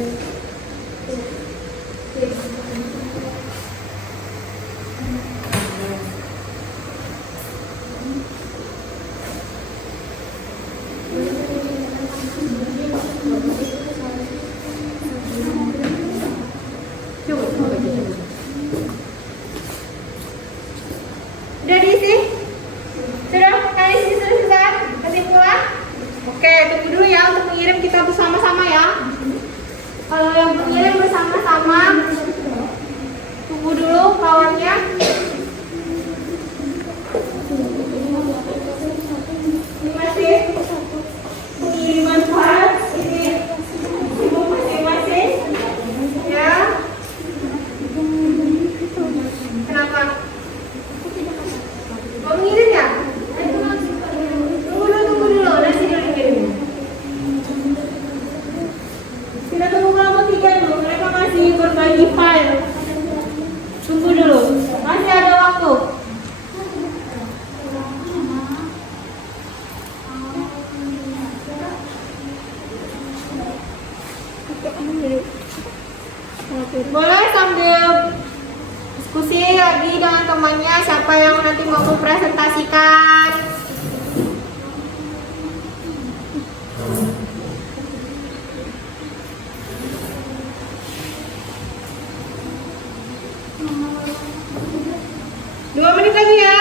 Udah diisi? Sudah? Analisis sudah selesai? Kesimpulan? Oke, tunggu dulu ya untuk mengirim kita bersama-sama ya. Kalau yang mengirim bersama-sama, tunggu dulu kawannya. Ini masih pengiriman file, ini sibuk masing-masing. Ya. Kenapa? Mau ngirim ya? Tunggu dulu, nanti dia ngirim. Kita tunggu kelompok 3 dulu, mereka masih berbagi file. Tunggu dulu, masih ada waktu. Boleh sambil diskusi lagi dengan temannya siapa yang nanti mau mempresentasikan. Dua menit lagi ya.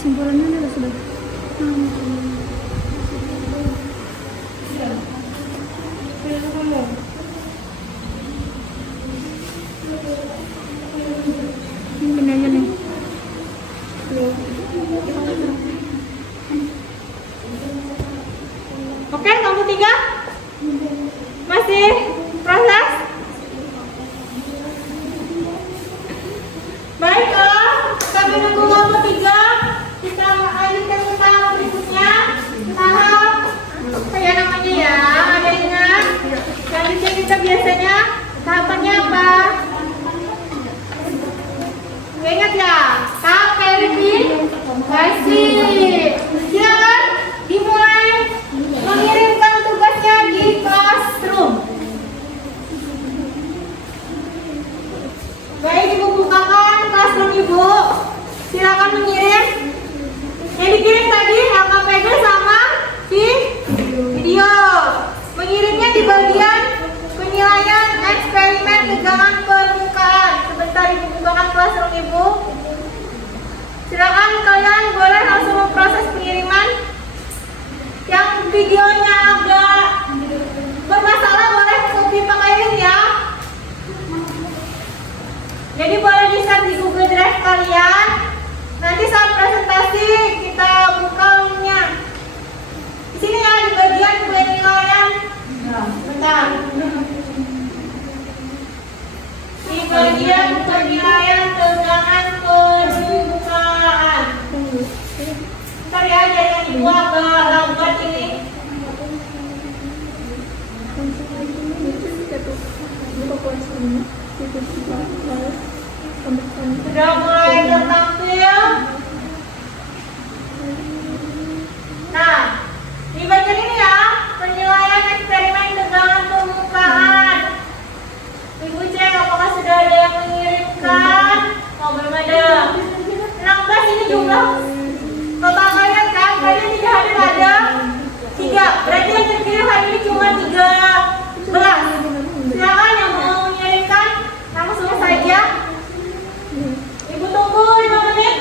simpulannya ada sudah. Ini aja nih. Oke, nomor 3 masih proses. Baiklah, kami menunggu nomor 3. Kita alihkan ke tahap berikutnya. Tahap apa ya namanya ya? Ada ingat? Selanjutnya kita biasanya tahapannya apa? Nggak ingat ya? Tahap verifikasi. Silakan dimulai. sabar ya, jangan ibu agak lambat ini. Sudah mulai tertampil. Nah, dibaca ini ya, penilaian eksperimen tegangan permukaan. Ibu cek apakah sudah ada yang mengirimkan? Oh, belum ada. 16 ini jumlah total kalian kan? Kalian tidak ada 3. Berarti yang terkirim hari ini cuma 13. Silakan yang mau mengirimkan langsung saja. Ibu tunggu 5 menit.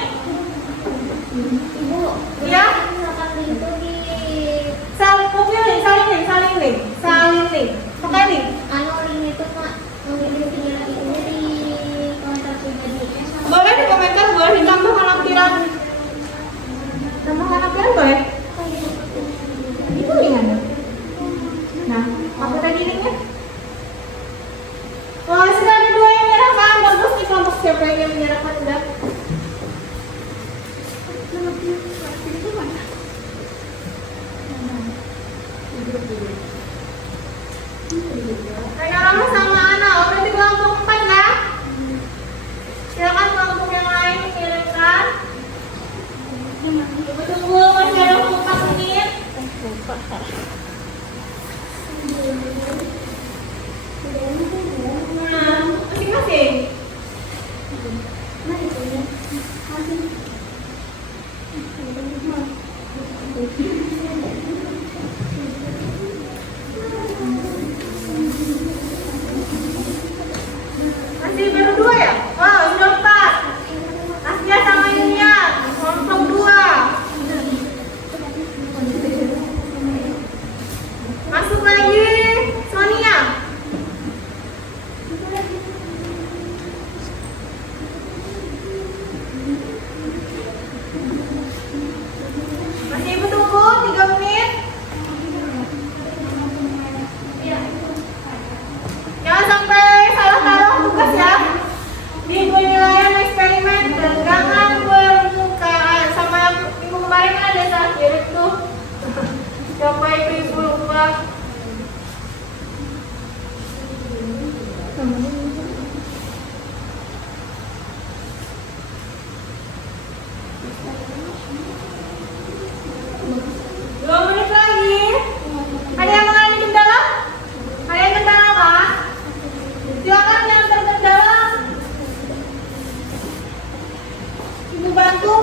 Ibu, Ya. misalkan itu di Saling link. Pakai link. link itu Kak, mengirim video ini di komentar pribadi. Boleh di komentar, boleh ditambahkan lampiran. Tambahkan lampiran boleh? Itu linknya. Nah, apa tadi linknya? Wah, sudah ada 2 yang menyerahkan. Bagus nih kelompok siapa yang menyerahkan udah. Rena Rama sama Ana, udah di kelompok 4 ya. Silakan kelompok yang lain mengirimkan. Ibu tunggu masih ada 4 menit. Nah, masing-masing. Masih baru 2 ya? Oh, sudah 4. Asya sama Yunia, kelompok 2. Masuk lagi Sonia. Masih ibu tunggu 3 menit. Jangan sampai salah taruh tugas ya. Di penilaian eksperimen tegangan permukaan sama minggu kemarin kan ada salah kirim tuh. Siapa ibu lupa? Dua menit lagi. Ada yang mengalami kendala? Ada yang kendala kah? Silakan yang terkendala. Ibu bantu.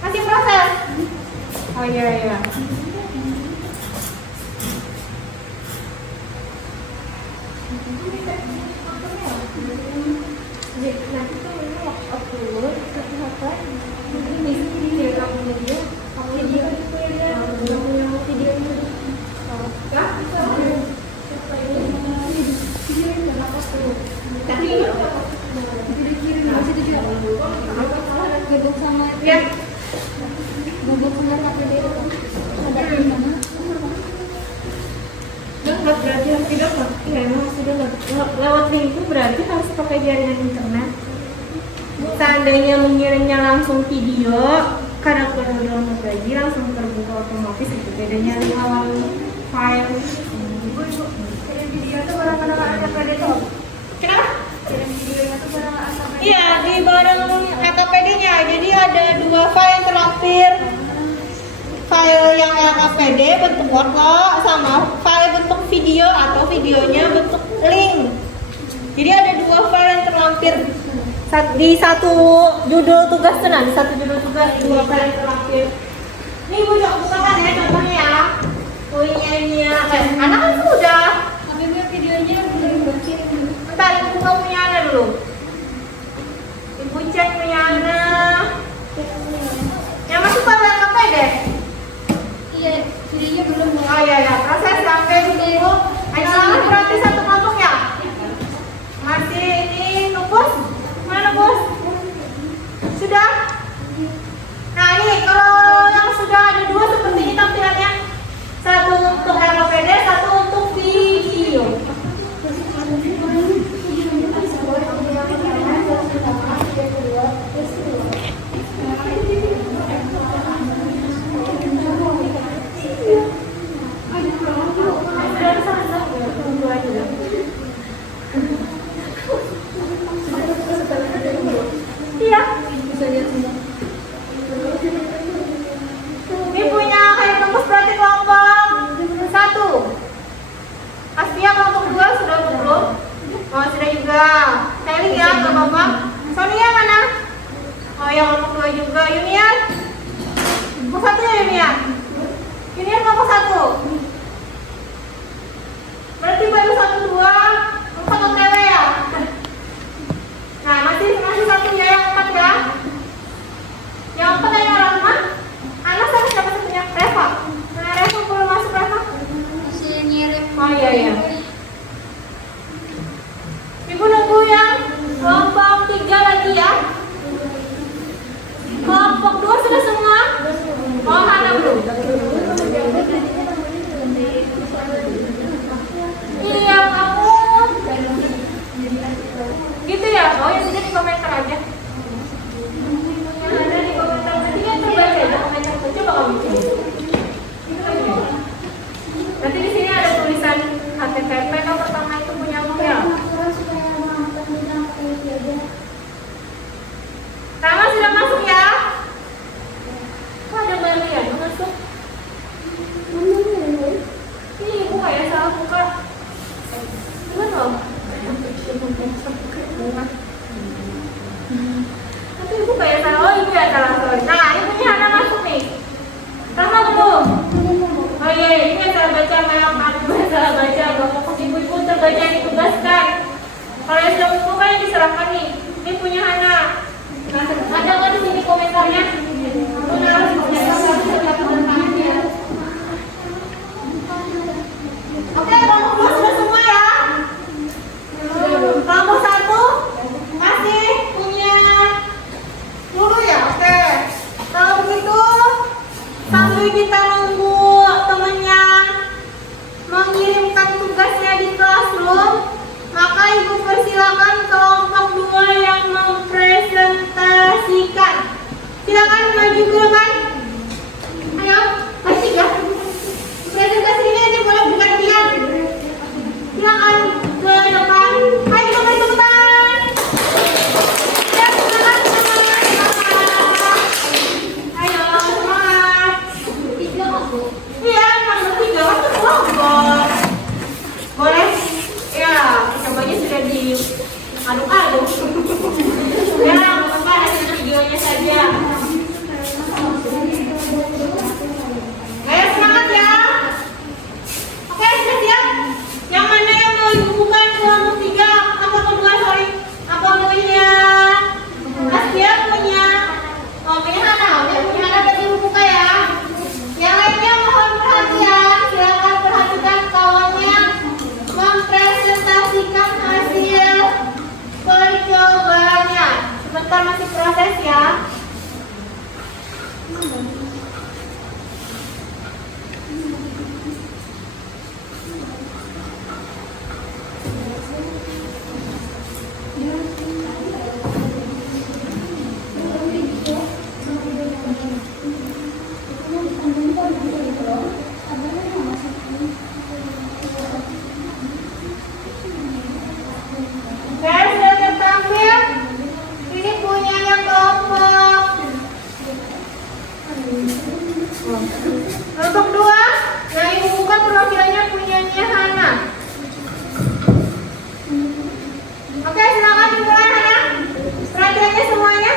Masih proses. Oh iya. Nanti tuh ini waktu upload satu apa? Ini video kamu dia, kamu video itu ya, kamu video itu. Ya, video yang berapa tuh? Tadi udah kirim masih itu juga. Gabung sama ya. Gabung sama KPD itu. Ada di mana? Dapat berarti tidak dapat. Enggak, emang sudah lewat link itu berarti harus pakai jaringan internet. Seandainya mengirimnya langsung video, karena kalau download lagi langsung terbuka otomatis itu. Bedanya lewat file. Kirim video itu barang-barang AKPD tuh. Kenapa? Kirim videonya itu barang AKPD. Iya, di barang AKPD-nya. Jadi ada 2 file yang terlampir. File yang AKPD bentuk Word sama file bentuk video atau videonya bentuk link. Jadi ada 2 file yang terlampir di satu judul tugas tenang, di satu judul tugas 2 file yang terlampir. Ini ibu bukakan ya contohnya ya. Ini ya, anak kan sudah. Tapi videonya belum dikirim dulu. Bentar, ibu buka punya anak dulu. Ibu cek punya anak. Yang masuk file AKPD. Iya, videonya belum. Oh iya, proses sampai dulu. Ayo berarti satu kelompok ya. Masih ini nubus? Mana nubus? Sudah? Nah ini kalau yang sudah ada 2 seperti ini tampilannya. Satu untuk AKPD, satu untuk video. Kalau yang sudah membuka yang diserahkan nih. Ini punya Hana. Nah, ada nggak di sini komentarnya? Bunda harus komentar serta tangannya. Oke, kelompok 2 sudah semua ya. Kelompok 1 masih punya dulu ya. Oke. Kalau begitu sambil kita nunggu temannya mengirimkan tugasnya di classroom, maka ibu persilakan kelompok 2 yang mempresentasikan. Silakan maju ke depan. Ayo, kasih ya. Presentasi ini nanti boleh bergantian. Silakan ke depan. Ayo kita beri tepuk tangan. Ya, silakan semangat. Ayo semangat. 3 aku. Iya, nomor 3 waktu kelompok. Boleh? Ya, cobanya sudah diaduk-aduk. Ya, apa hasil videonya saja. Ayo semangat ya. Oke, sudah siap? Yang mana yang mau dibukukan kelompok 3? Apa kedua, sorry. Apa punya Asya, punya punya Hana. Oke, punya Hana berarti dibuka ya. Yang lainnya mohon perhatian. Silakan perhatikan kawannya mempresentasikan hasil percobaannya. Sebentar masih proses ya. Guys, sudah tertampil. Ini punya yang kelompok. Kelompok 2, nah ibu buka perwakilannya punyanya Hana. Oke, silakan dimulai Hana. Perhatiannya semuanya.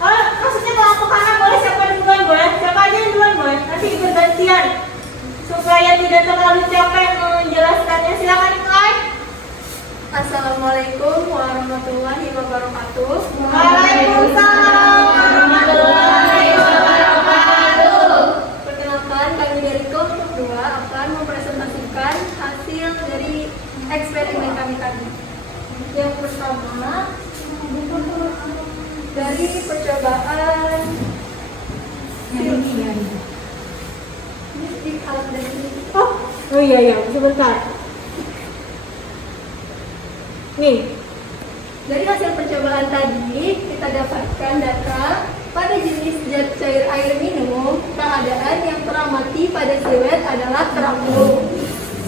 Oh, maksudnya kelompok Hana boleh siapa duluan boleh, siapa aja yang duluan boleh. Nanti bergantian supaya tidak terlalu capek menjelaskannya. Silakan dimulai. Assalamualaikum warahmatullahi wabarakatuh. Waalaikumsalam warahmatullahi wabarakatuh. Perkenalkan, kami dari kelompok 2 akan mempresentasikan hasil dari eksperimen kami tadi. Yang pertama, dari percobaan Oh iya, sebentar. Nih, dari hasil percobaan tadi kita dapatkan data pada jenis zat cair air minum, keadaan yang teramati pada silet adalah terapung.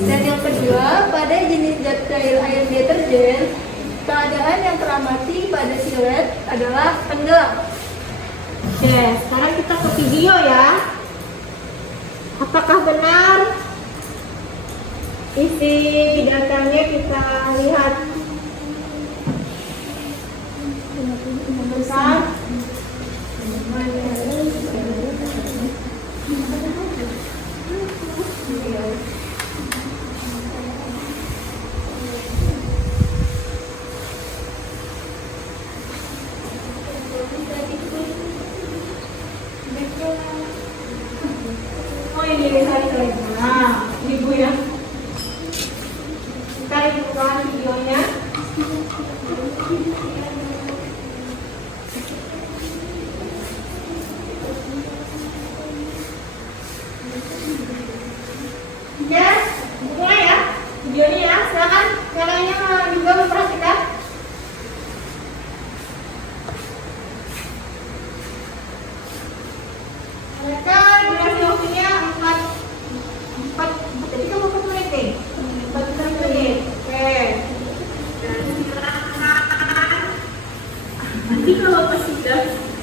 Dan yang kedua, pada jenis zat cair air deterjen, keadaan yang teramati pada silet adalah tenggelam. oke, sekarang kita ke video ya. Apakah benar isi datanya kita lihat? Bentar. Oh ini lihat nah, ibu ya. Kita buka videonya. Ya, mulai ya videonya ya. Silakan kalian juga memperhatikan. Mereka durasi waktunya 4 menit nih. 4 menit. Oke. Dan silakan. Nanti kalau pas sudah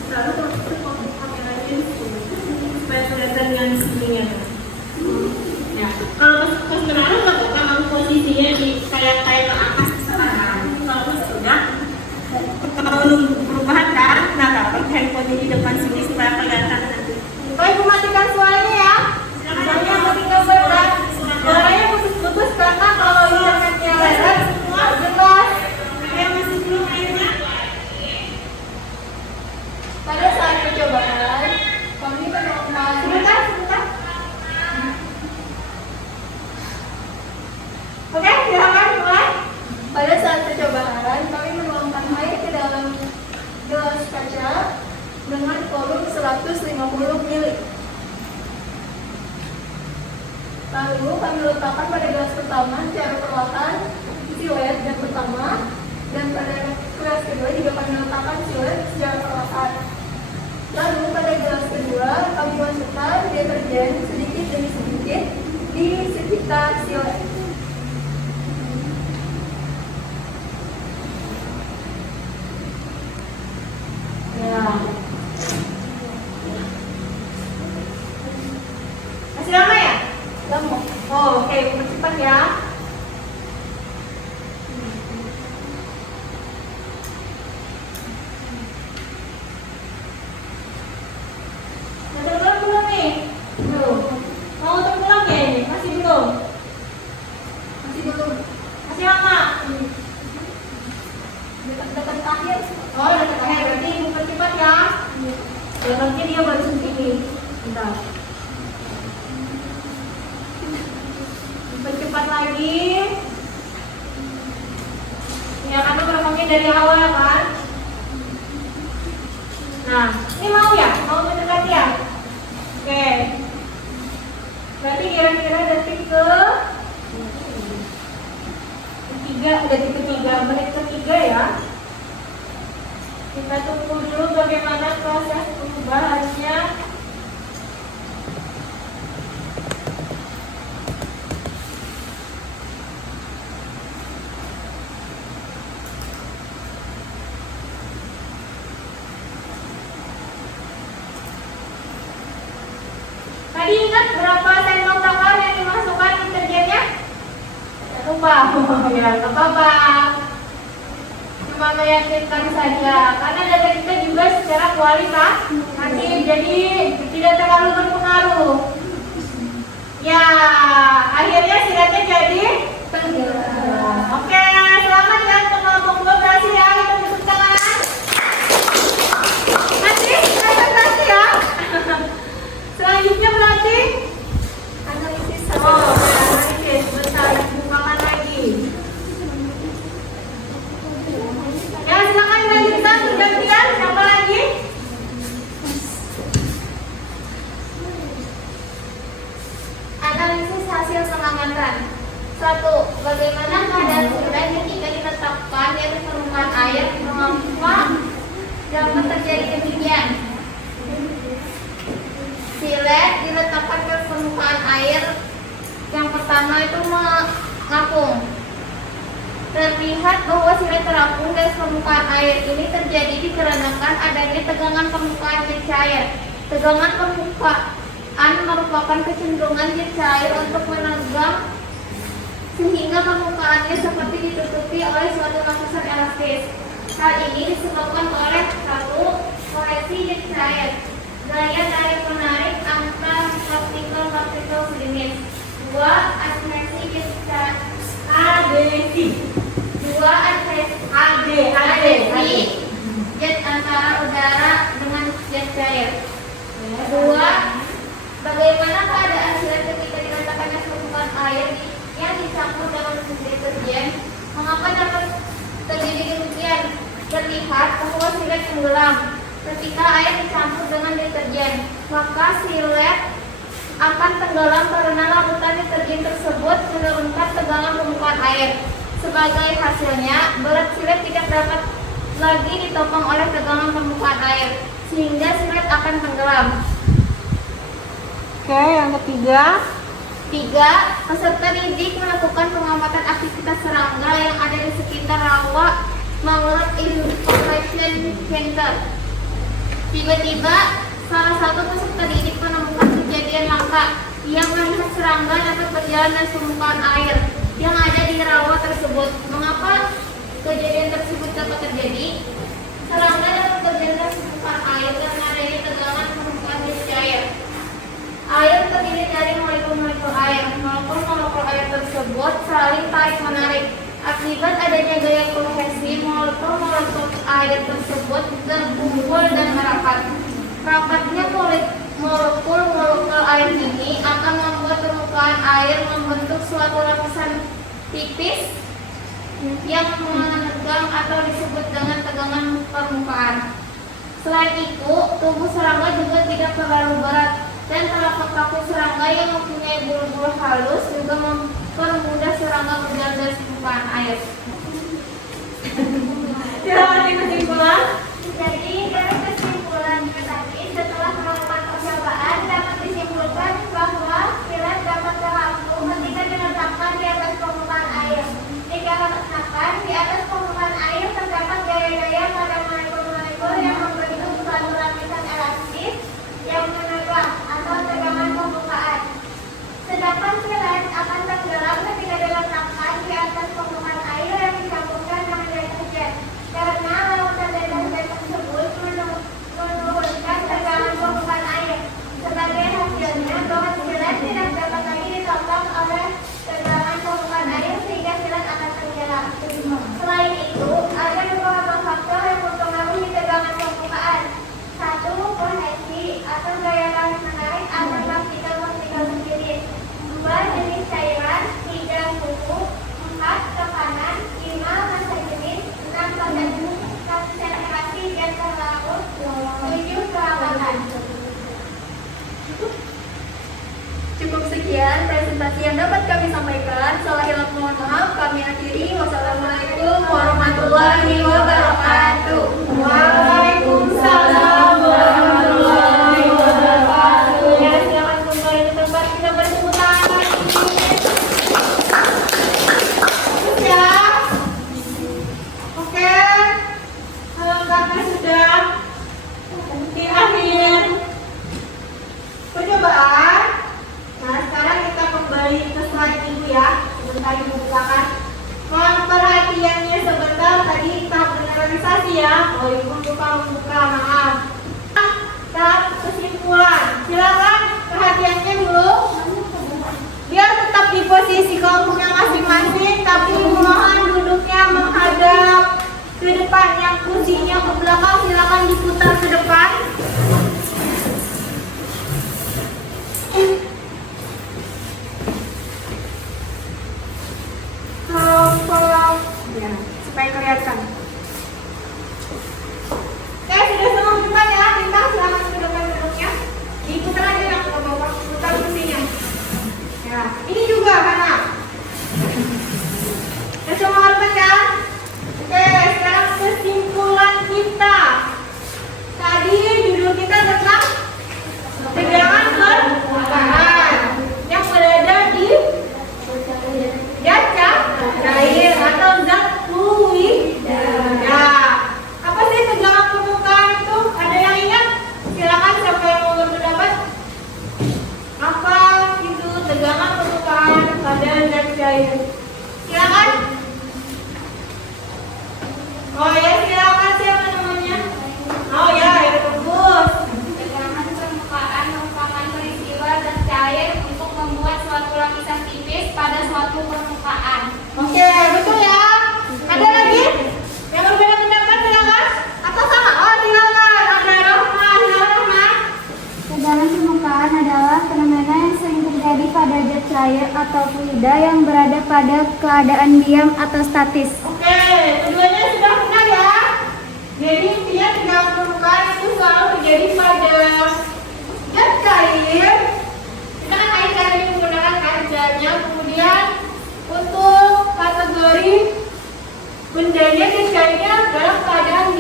selalu kalau kameranya supaya kelihatan yang sininya. Ya, kalau pas kenalan nggak apa-apa, posisinya di kayak ke atas sekarang. Kalau sudah kalau nunggu perubahan kan, nah kalau handphone di depan sini supaya kelihatan nanti. Oh, ibu matikan suaranya ya. Suaranya mati gambar kan. Suaranya bagus-bagus karena kalau internetnya lereng dengan volume 150 ml. Lalu kami letakkan pada gelas pertama secara perlahan silet yang pertama, dan pada gelas kedua juga kami letakkan silet secara perlahan. Lalu pada gelas kedua kami masukkan deterjen sedikit demi sedikit di sekitar silet. Ya. Masih lama ya? Lama. Oh, oke, cepat ya. Udah tenggelam belum nih? Belum. Mau tenggelam ya ini? Masih belum? Masih belum. Masih lama? Dekat-dekat akhir. Oh, udah terakhir. Berarti bukan cepat ya. Ya, nanti dia baru segini. Bentar. Cepat lagi. Ya, karena merekamnya dari awal kan. Nah, ini mau ya? Mau mendekati ya? Oke. Berarti kira-kira detik ke ketiga, detik ketiga, menit ketiga ya. Kita tunggu dulu bagaimana proses perubahannya. Tadi ingat berapa sendok makan yang dimasukkan deterjennya? Ya, lupa. Ya, nggak apa-apa. Cuma meyakinkan saja. Karena data kita juga secara kualitas masih jadi tidak terlalu berpengaruh. Ya, akhirnya siratnya jadi Tenggelam. Oke, selamat ya untuk kelompok 2 berhasil ya. Kita tepuk tangan. Masih berhasil ya. Selanjutnya berarti Analisis oh, hasil. analisis. Bentar, bukakan lagi. Ya, silakan dilanjutkan bergantian. Siapa lagi? Analisis hasil pengamatan. 1. Bagaimana keadaan silet ketika diletakkan di atas permukaan air? Mengapa dapat terjadi demikian? Silet diletakkan ke permukaan air. Yang pertama itu mengapung. Terlihat bahwa silet terapung di atas permukaan air. Ini terjadi dikarenakan adanya tegangan permukaan jet cair. Tegangan permukaan merupakan kecenderungan jet cair untuk menegang sehingga permukaannya seperti ditutupi oleh suatu lapisan elastis. Hal ini disebabkan oleh 1. Kohesi jet cair, gaya tarik menarik antar partikel-partikel sejenis. 2. Adhesi jet cair, adhesi. 2. Adhesi jet antara udara dengan jet cair. 2. Bagaimana keadaan silet ketika diletakkan di permukaan air yang dicampur dengan deterjen? Mengapa dapat terjadi demikian? Terlihat bahwa silet tenggelam ketika air dicampur dengan deterjen, maka silet akan tenggelam karena larutan deterjen tersebut menurunkan tegangan permukaan air. Sebagai hasilnya, berat silet tidak dapat lagi ditopang oleh tegangan permukaan air, sehingga silet akan tenggelam. Oke, yang ketiga. 3. Peserta didik melakukan pengamatan aktivitas serangga yang ada di sekitar rawa Manglet Information Center. Tiba-tiba, salah satu peserta didik menemukan kejadian langka. Ia melihat serangga dapat berjalan di permukaan air yang ada di rawa tersebut. Mengapa kejadian tersebut dapat terjadi? Serangga dapat berjalan di permukaan air karena adanya tegangan permukaan jet cair. Air terdiri dari molekul-molekul air. Molekul-molekul air tersebut saling tarik-menarik. Akibat adanya gaya kohesi, molekul-molekul air tersebut terkumpul dan merapat. Rapatnya molekul-molekul air ini akan membuat permukaan air membentuk suatu lapisan tipis yang menegang atau disebut dengan tegangan permukaan. Selain itu, tubuh serangga juga tidak terlalu berat dan telapak kaki serangga yang mempunyai bulu-bulu halus juga mempermudah serangga berjalan dari permukaan air. Silakan kesimpulan. Jadi dari kesimpulan tadi, setelah melakukan percobaan dapat disimpulkan bahwa silat dapat terlampung ketika diletakkan di atas permukaan air. Dikarenakan di atas permukaan air terdapat gaya-gaya pada molekul-molekul yang membentuk suatu lapisan elastis yang menegang atau tegangan permukaan. Sedangkan silat akan tenggelam ketika diletakkan di atas permukaan air yang dicampurkan dengan deterjen. Karena lautan deterjen tersebut menurunkan tegangan permukaan air. Sebagai hasilnya, bahan silat tidak dapat lagi ditopang oleh tegangan permukaan air sehingga silat akan tenggelam. Selain itu, ada beberapa faktor yang mempengaruhi tegangan permukaan. 1. Kohesi atau gaya tarik menarik antar partikel-partikel sendiri. 2. Jenis cairan. 3. Suhu. 4. Tekanan. 5. Massa jenis. 6. Konsentrasi gas terlarut. 7. Kerawatan. Cukup sekian presentasi yang dapat kami sampaikan. Salah hilaf mohon maaf. Kami akhiri. Wassalamualaikum warahmatullahi wabarakatuh. Waalaikumsalam warahmatullahi wabarakatuh. Ya, silakan kembali ke tempat, kita bertepuk tangan. Terus ya. Oke. Karena sudah di akhir percobaan. Nah, sekarang kita kembali ke slide ibu ya. Sebentar ibu bukakan. Mohon perhatiannya sebentar, tadi tahap generalisasi ya. Oh, ibu lupa membuka, maaf. Tahap kesimpulan. Silakan perhatiannya dulu. Biar tetap di posisi kelompoknya masing-masing, tapi mohon duduknya menghadap ke depan. Yang kursinya ke belakang silakan diputar ke depan. Ya, supaya kelihatan. Oke, sudah semua depan ya. Bintang silakan ke depan duduknya. Diputar aja yang ke bawah, putar kursinya. Ya, ini juga Hana. Ya, semua depan ya. Oke, sekarang kesimpulan kita. Tadi judul kita tentang tegangan permukaan yang berada di cair atau zat fluid. Ya, apa sih tegangan permukaan itu? Ada yang ingat? Silakan siapa yang mau berpendapat. Apa itu tegangan permukaan pada zat cair? Silakan. Oh ya, silakan siapa namanya? Oh ya, itu bagus. Tegangan permukaan merupakan peristiwa zat cair untuk membuat suatu lapisan tipis pada suatu permukaan. Oke, betul ya. Ada lagi yang berbeda pendapat, silakan. Atau sama? Oh, silakan. Ada Rahman, Rahman. Tegangan permukaan adalah fenomena yang sering terjadi pada zat cair atau fluida yang berada pada keadaan diam atau statis. Oke, keduanya sudah benar ya. Jadi intinya tegangan permukaan itu selalu terjadi pada zat cair. Kita kan air ini menggunakan kajiannya, kemudian untuk kategori bendanya dan cairnya dalam keadaan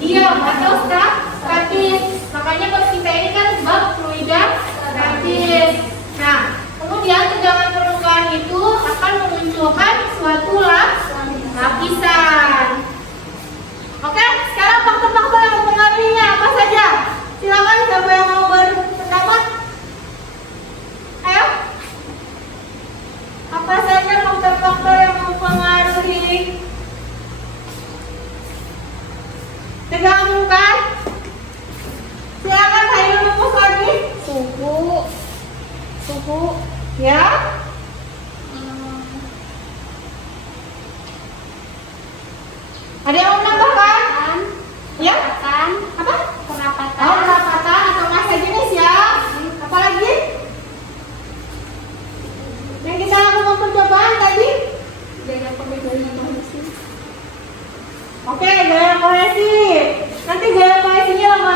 diam atau statis. Makanya kalau kita ini kan bab fluida statis. Nah, kemudian tegangan permukaan itu akan memunculkan suatu lapisan. Oke, sekarang faktor-faktor yang mempengaruhinya apa saja? Silakan siapa yang mau berpendapat. Ayo. Apa saja faktor-faktor yang mempengaruhi tegangan permukaan? Silakan saya rumus lagi. Suhu. Ya. Ada yang mau menambahkan? Ya. Apa? Kerapatan. Oh, kerapatan atau massa jenis ya. Apalagi? Yang kita lakukan percobaan tadi? Oke, gaya kohesi. Nanti gaya kohesinya lama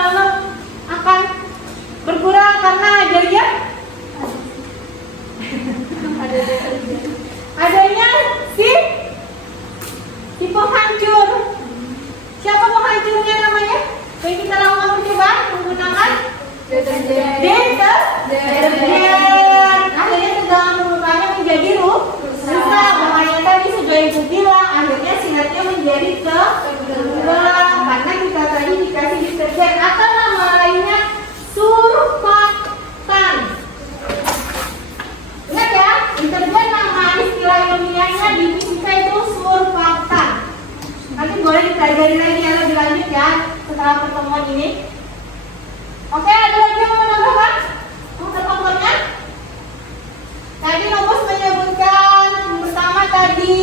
deterjen. Akhirnya tegangan permukaannya menjadi rusak. Makanya tadi sudah ibu bilang, akhirnya silatnya menjadi tenggelam karena kita tadi dikasih deterjen atau nama lainnya surfaktan. Ingat ya, deterjen nama istilah ilmiahnya di fisika itu surfaktan. Nanti boleh dipelajari lagi ya lebih lanjut ya setelah pertemuan ini. Oke, ada lagi yang mau menambahkan? Mau terpotongnya? Tadi Nobus menyebutkan pertama tadi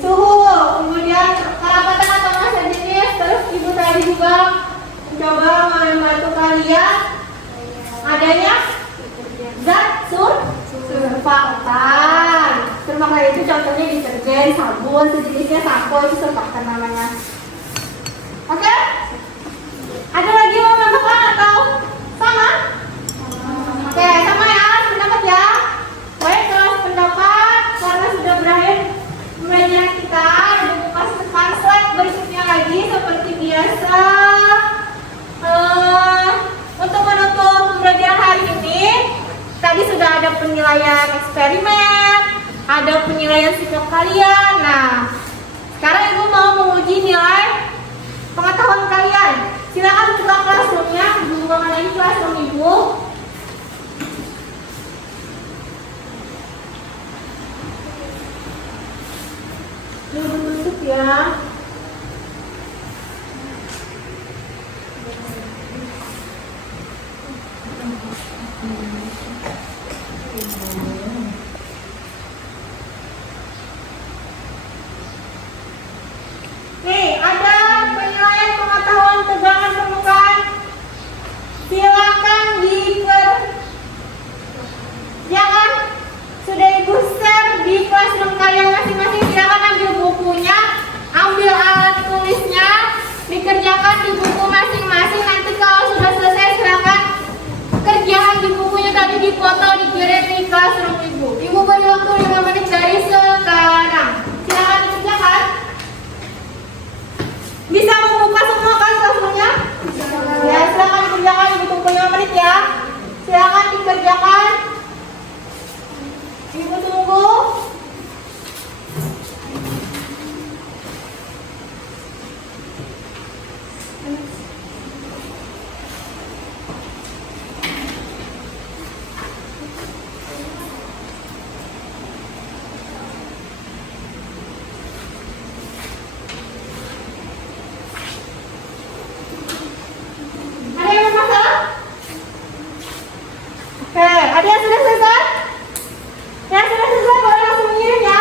suhu, kemudian kerapatan atau massa jenis, terus ibu tadi juga mencoba membantu kalian adanya zat surfaktan. Surfaktan itu contohnya deterjen, sabun, sejenisnya sampo itu surfaktan namanya. Oke? Ada lagi yang mau menambahkan atau sama? Oke, sama ya, pendapat ya. Baik, kelas pendapat karena sudah berakhir pembelajaran kita. Ibu kasihkan slide berikutnya lagi seperti biasa. Untuk menutup pembelajaran hari ini, tadi sudah ada penilaian eksperimen, ada penilaian sikap kalian. Nah, sekarang ibu mau menguji nilai pengetahuan kalian. Silakan buka classroom-nya, buka mana ini classroom ibu. Tutup ya. Nih, ada penilaian pengetahuan tegangan permukaan. Silakan dikerjakan. Sudah ibu share di classroom kalian masing-masing. Silakan ambil bukunya, ambil alat tulisnya, dikerjakan di buku masing-masing. Nanti kalau sudah selesai silakan kerjaan di bukunya tadi dipoto, dikirim di classroom ibu. Ibu beri waktu 5 menit dari sekarang. Silakan dikerjakan. Bisa membuka semua kan classroomnya? Ya, silakan dikerjakan. Ibu tunggu 5 menit ya. Silakan dikerjakan. Ibu tunggu. Ada yang bermasalah? Oke, ada yang sudah selesai? Yang sudah selesai boleh langsung mengirim ya.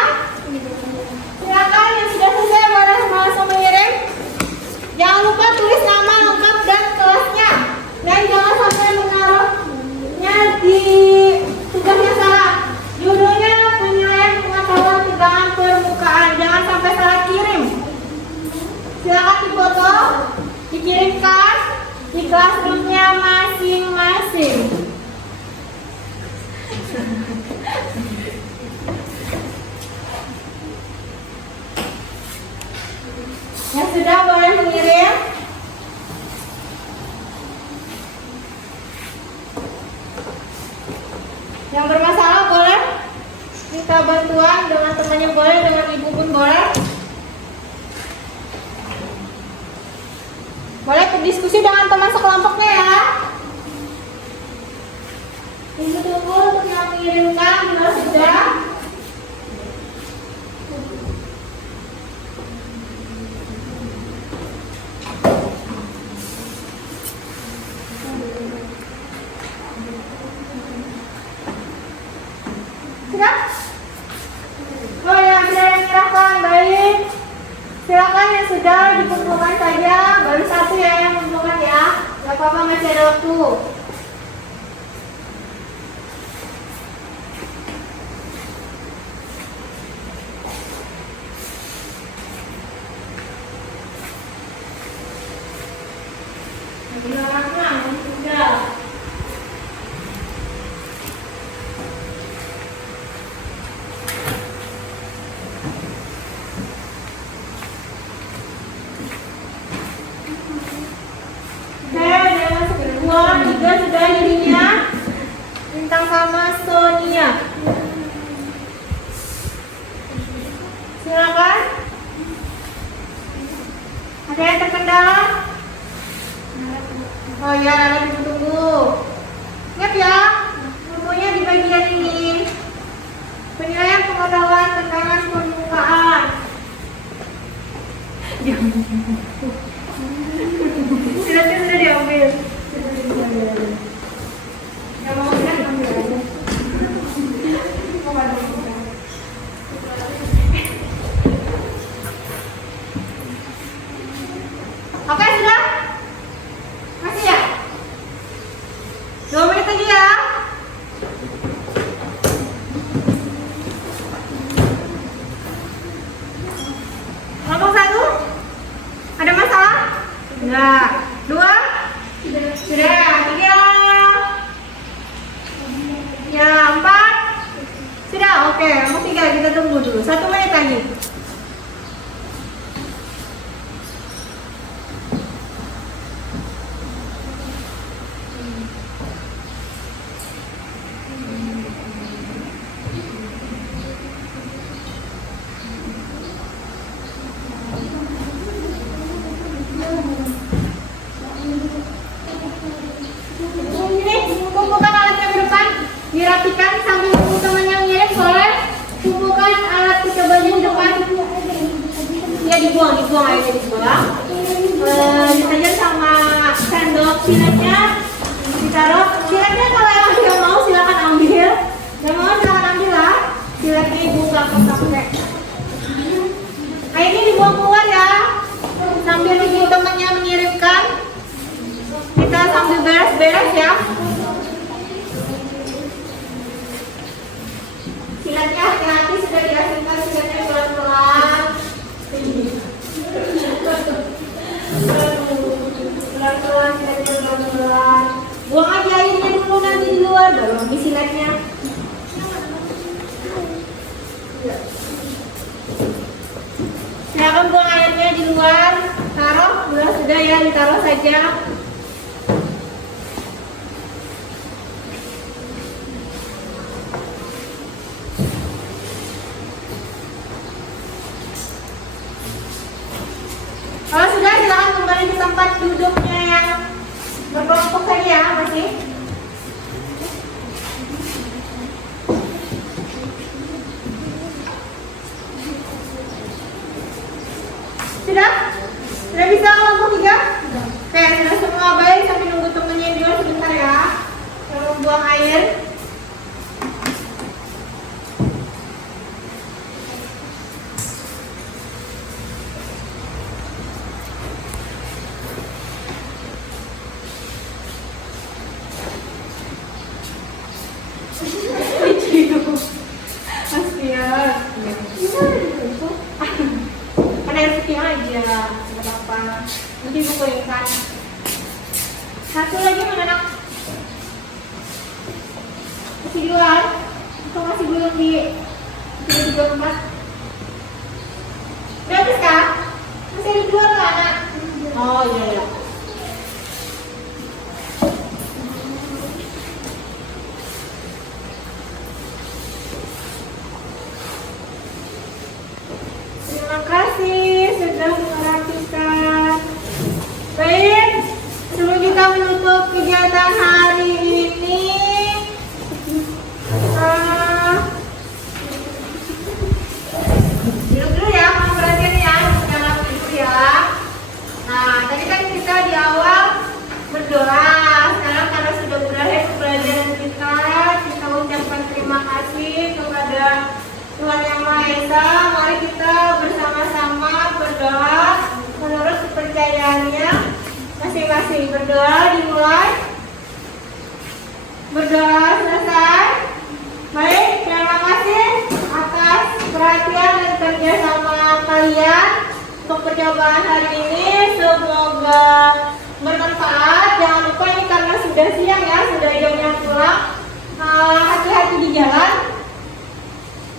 Silakan yang sudah selesai boleh langsung mengirim. Jangan lupa tulis nama lengkap dan kelasnya. Dan jangan sampai menaruhnya di tugasnya salah. Judulnya penilaian pengetahuan tegangan permukaan. Jangan sampai salah kirim. Silakan dipoto, dikirimkan di classroomnya masing-masing. Yang sudah boleh mengirim. Yang bermasalah boleh minta bantuan dengan temannya boleh, dengan ibu pun boleh. Boleh berdiskusi dengan teman sekelompoknya ya. Ibu tunggu untuk yang mengirimkan kalau sudah. Sudah? Oh ya, ada yang menyerahkan, baik. Silakan yang sudah dikumpulkan saja, baru satu ya yang mengumpulkan ya. Gak apa-apa, masih ada waktu. Sudah. Oke, dan masuk 2, 3, sudah jadinya. Bintang sama Sonia. Silakan. Ada yang terkendala? Oh ya, Nana tunggu. Ingat ya, ilmunya di bagian ini. Penilaian pengetahuan tekanan permukaan. Sudah diambil. Yang mau lihat ambil aja. Oke, sudah? Masih ya? 2 menit lagi ya. Kelompok 1? Ada masalah? Enggak. 2? Sudah. 3? Ya, 4? Sudah, oke. Nomor 3 kita tunggu dulu. 1 menit lagi. Ini kumpulkan alatnya ke depan, dirapikan sambil tunggu teman yang ngirim boleh. Kumpulkan alat kecobanya di depan. Ya dibuang airnya dibuang. Ditajar sama sendok siletnya ditaruh. Siletnya kalau yang mau silakan ambil. Yang mau silakan ambil lah. Siletnya ibu nggak pakai. Airnya dibuang keluar ya. Sambil nunggu temannya mengirimkan. Kita sambil beres-beres ya. Silatnya hati-hati sudah diasingkan silatnya pelan-pelan. Pelan-pelan silatnya pelan-pelan. Buang aja airnya dulu nanti di luar baru ambil silatnya. Silakan buang airnya di luar. Taruh, sudah ya ditaruh saja. Kalau sudah, silakan kembali ke tempat duduknya yang berkelompok tadi ya, masih. Sudah? Sudah bisa kelompok 3? Oke, sudah semua baik sampai nunggu temennya di luar sebentar ya. Kalau buang air. Ada rezeki aja, nggak apa-apa. Nanti ibu goyangkan. Satu lagi mana nak? Masih di luar? Atau masih belum di tempat? Udah habis kah? Masih di luar nggak anak? Oh iya. Terima kasih sudah memperhatikan. Baik, sebelum kita menutup kegiatan hari ini, duduk dulu ya, mau perhatian ya, jangan tidur ya. Nah, tadi kan kita di awal berdoa. Sekarang karena sudah berakhir pelajaran kita ucapkan terima kasih kepada Tuhan Yang Maha Esa. Mari kita bersama-sama berdoa menurut kepercayaannya masing-masing. Berdoa dimulai. Berdoa selesai. Baik, terima kasih atas perhatian dan kerjasama kalian untuk percobaan hari ini. Semoga bermanfaat. Jangan lupa ini karena sudah siang ya, sudah jamnya pulang. Hati-hati di jalan.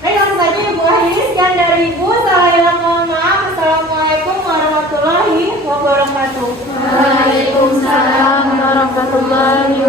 Baik, langsung saja Ibu akhiri. Sekian dari Ibu. Saya mohon maaf. Assalamualaikum warahmatullahi wabarakatuh. Waalaikumsalam warahmatullahi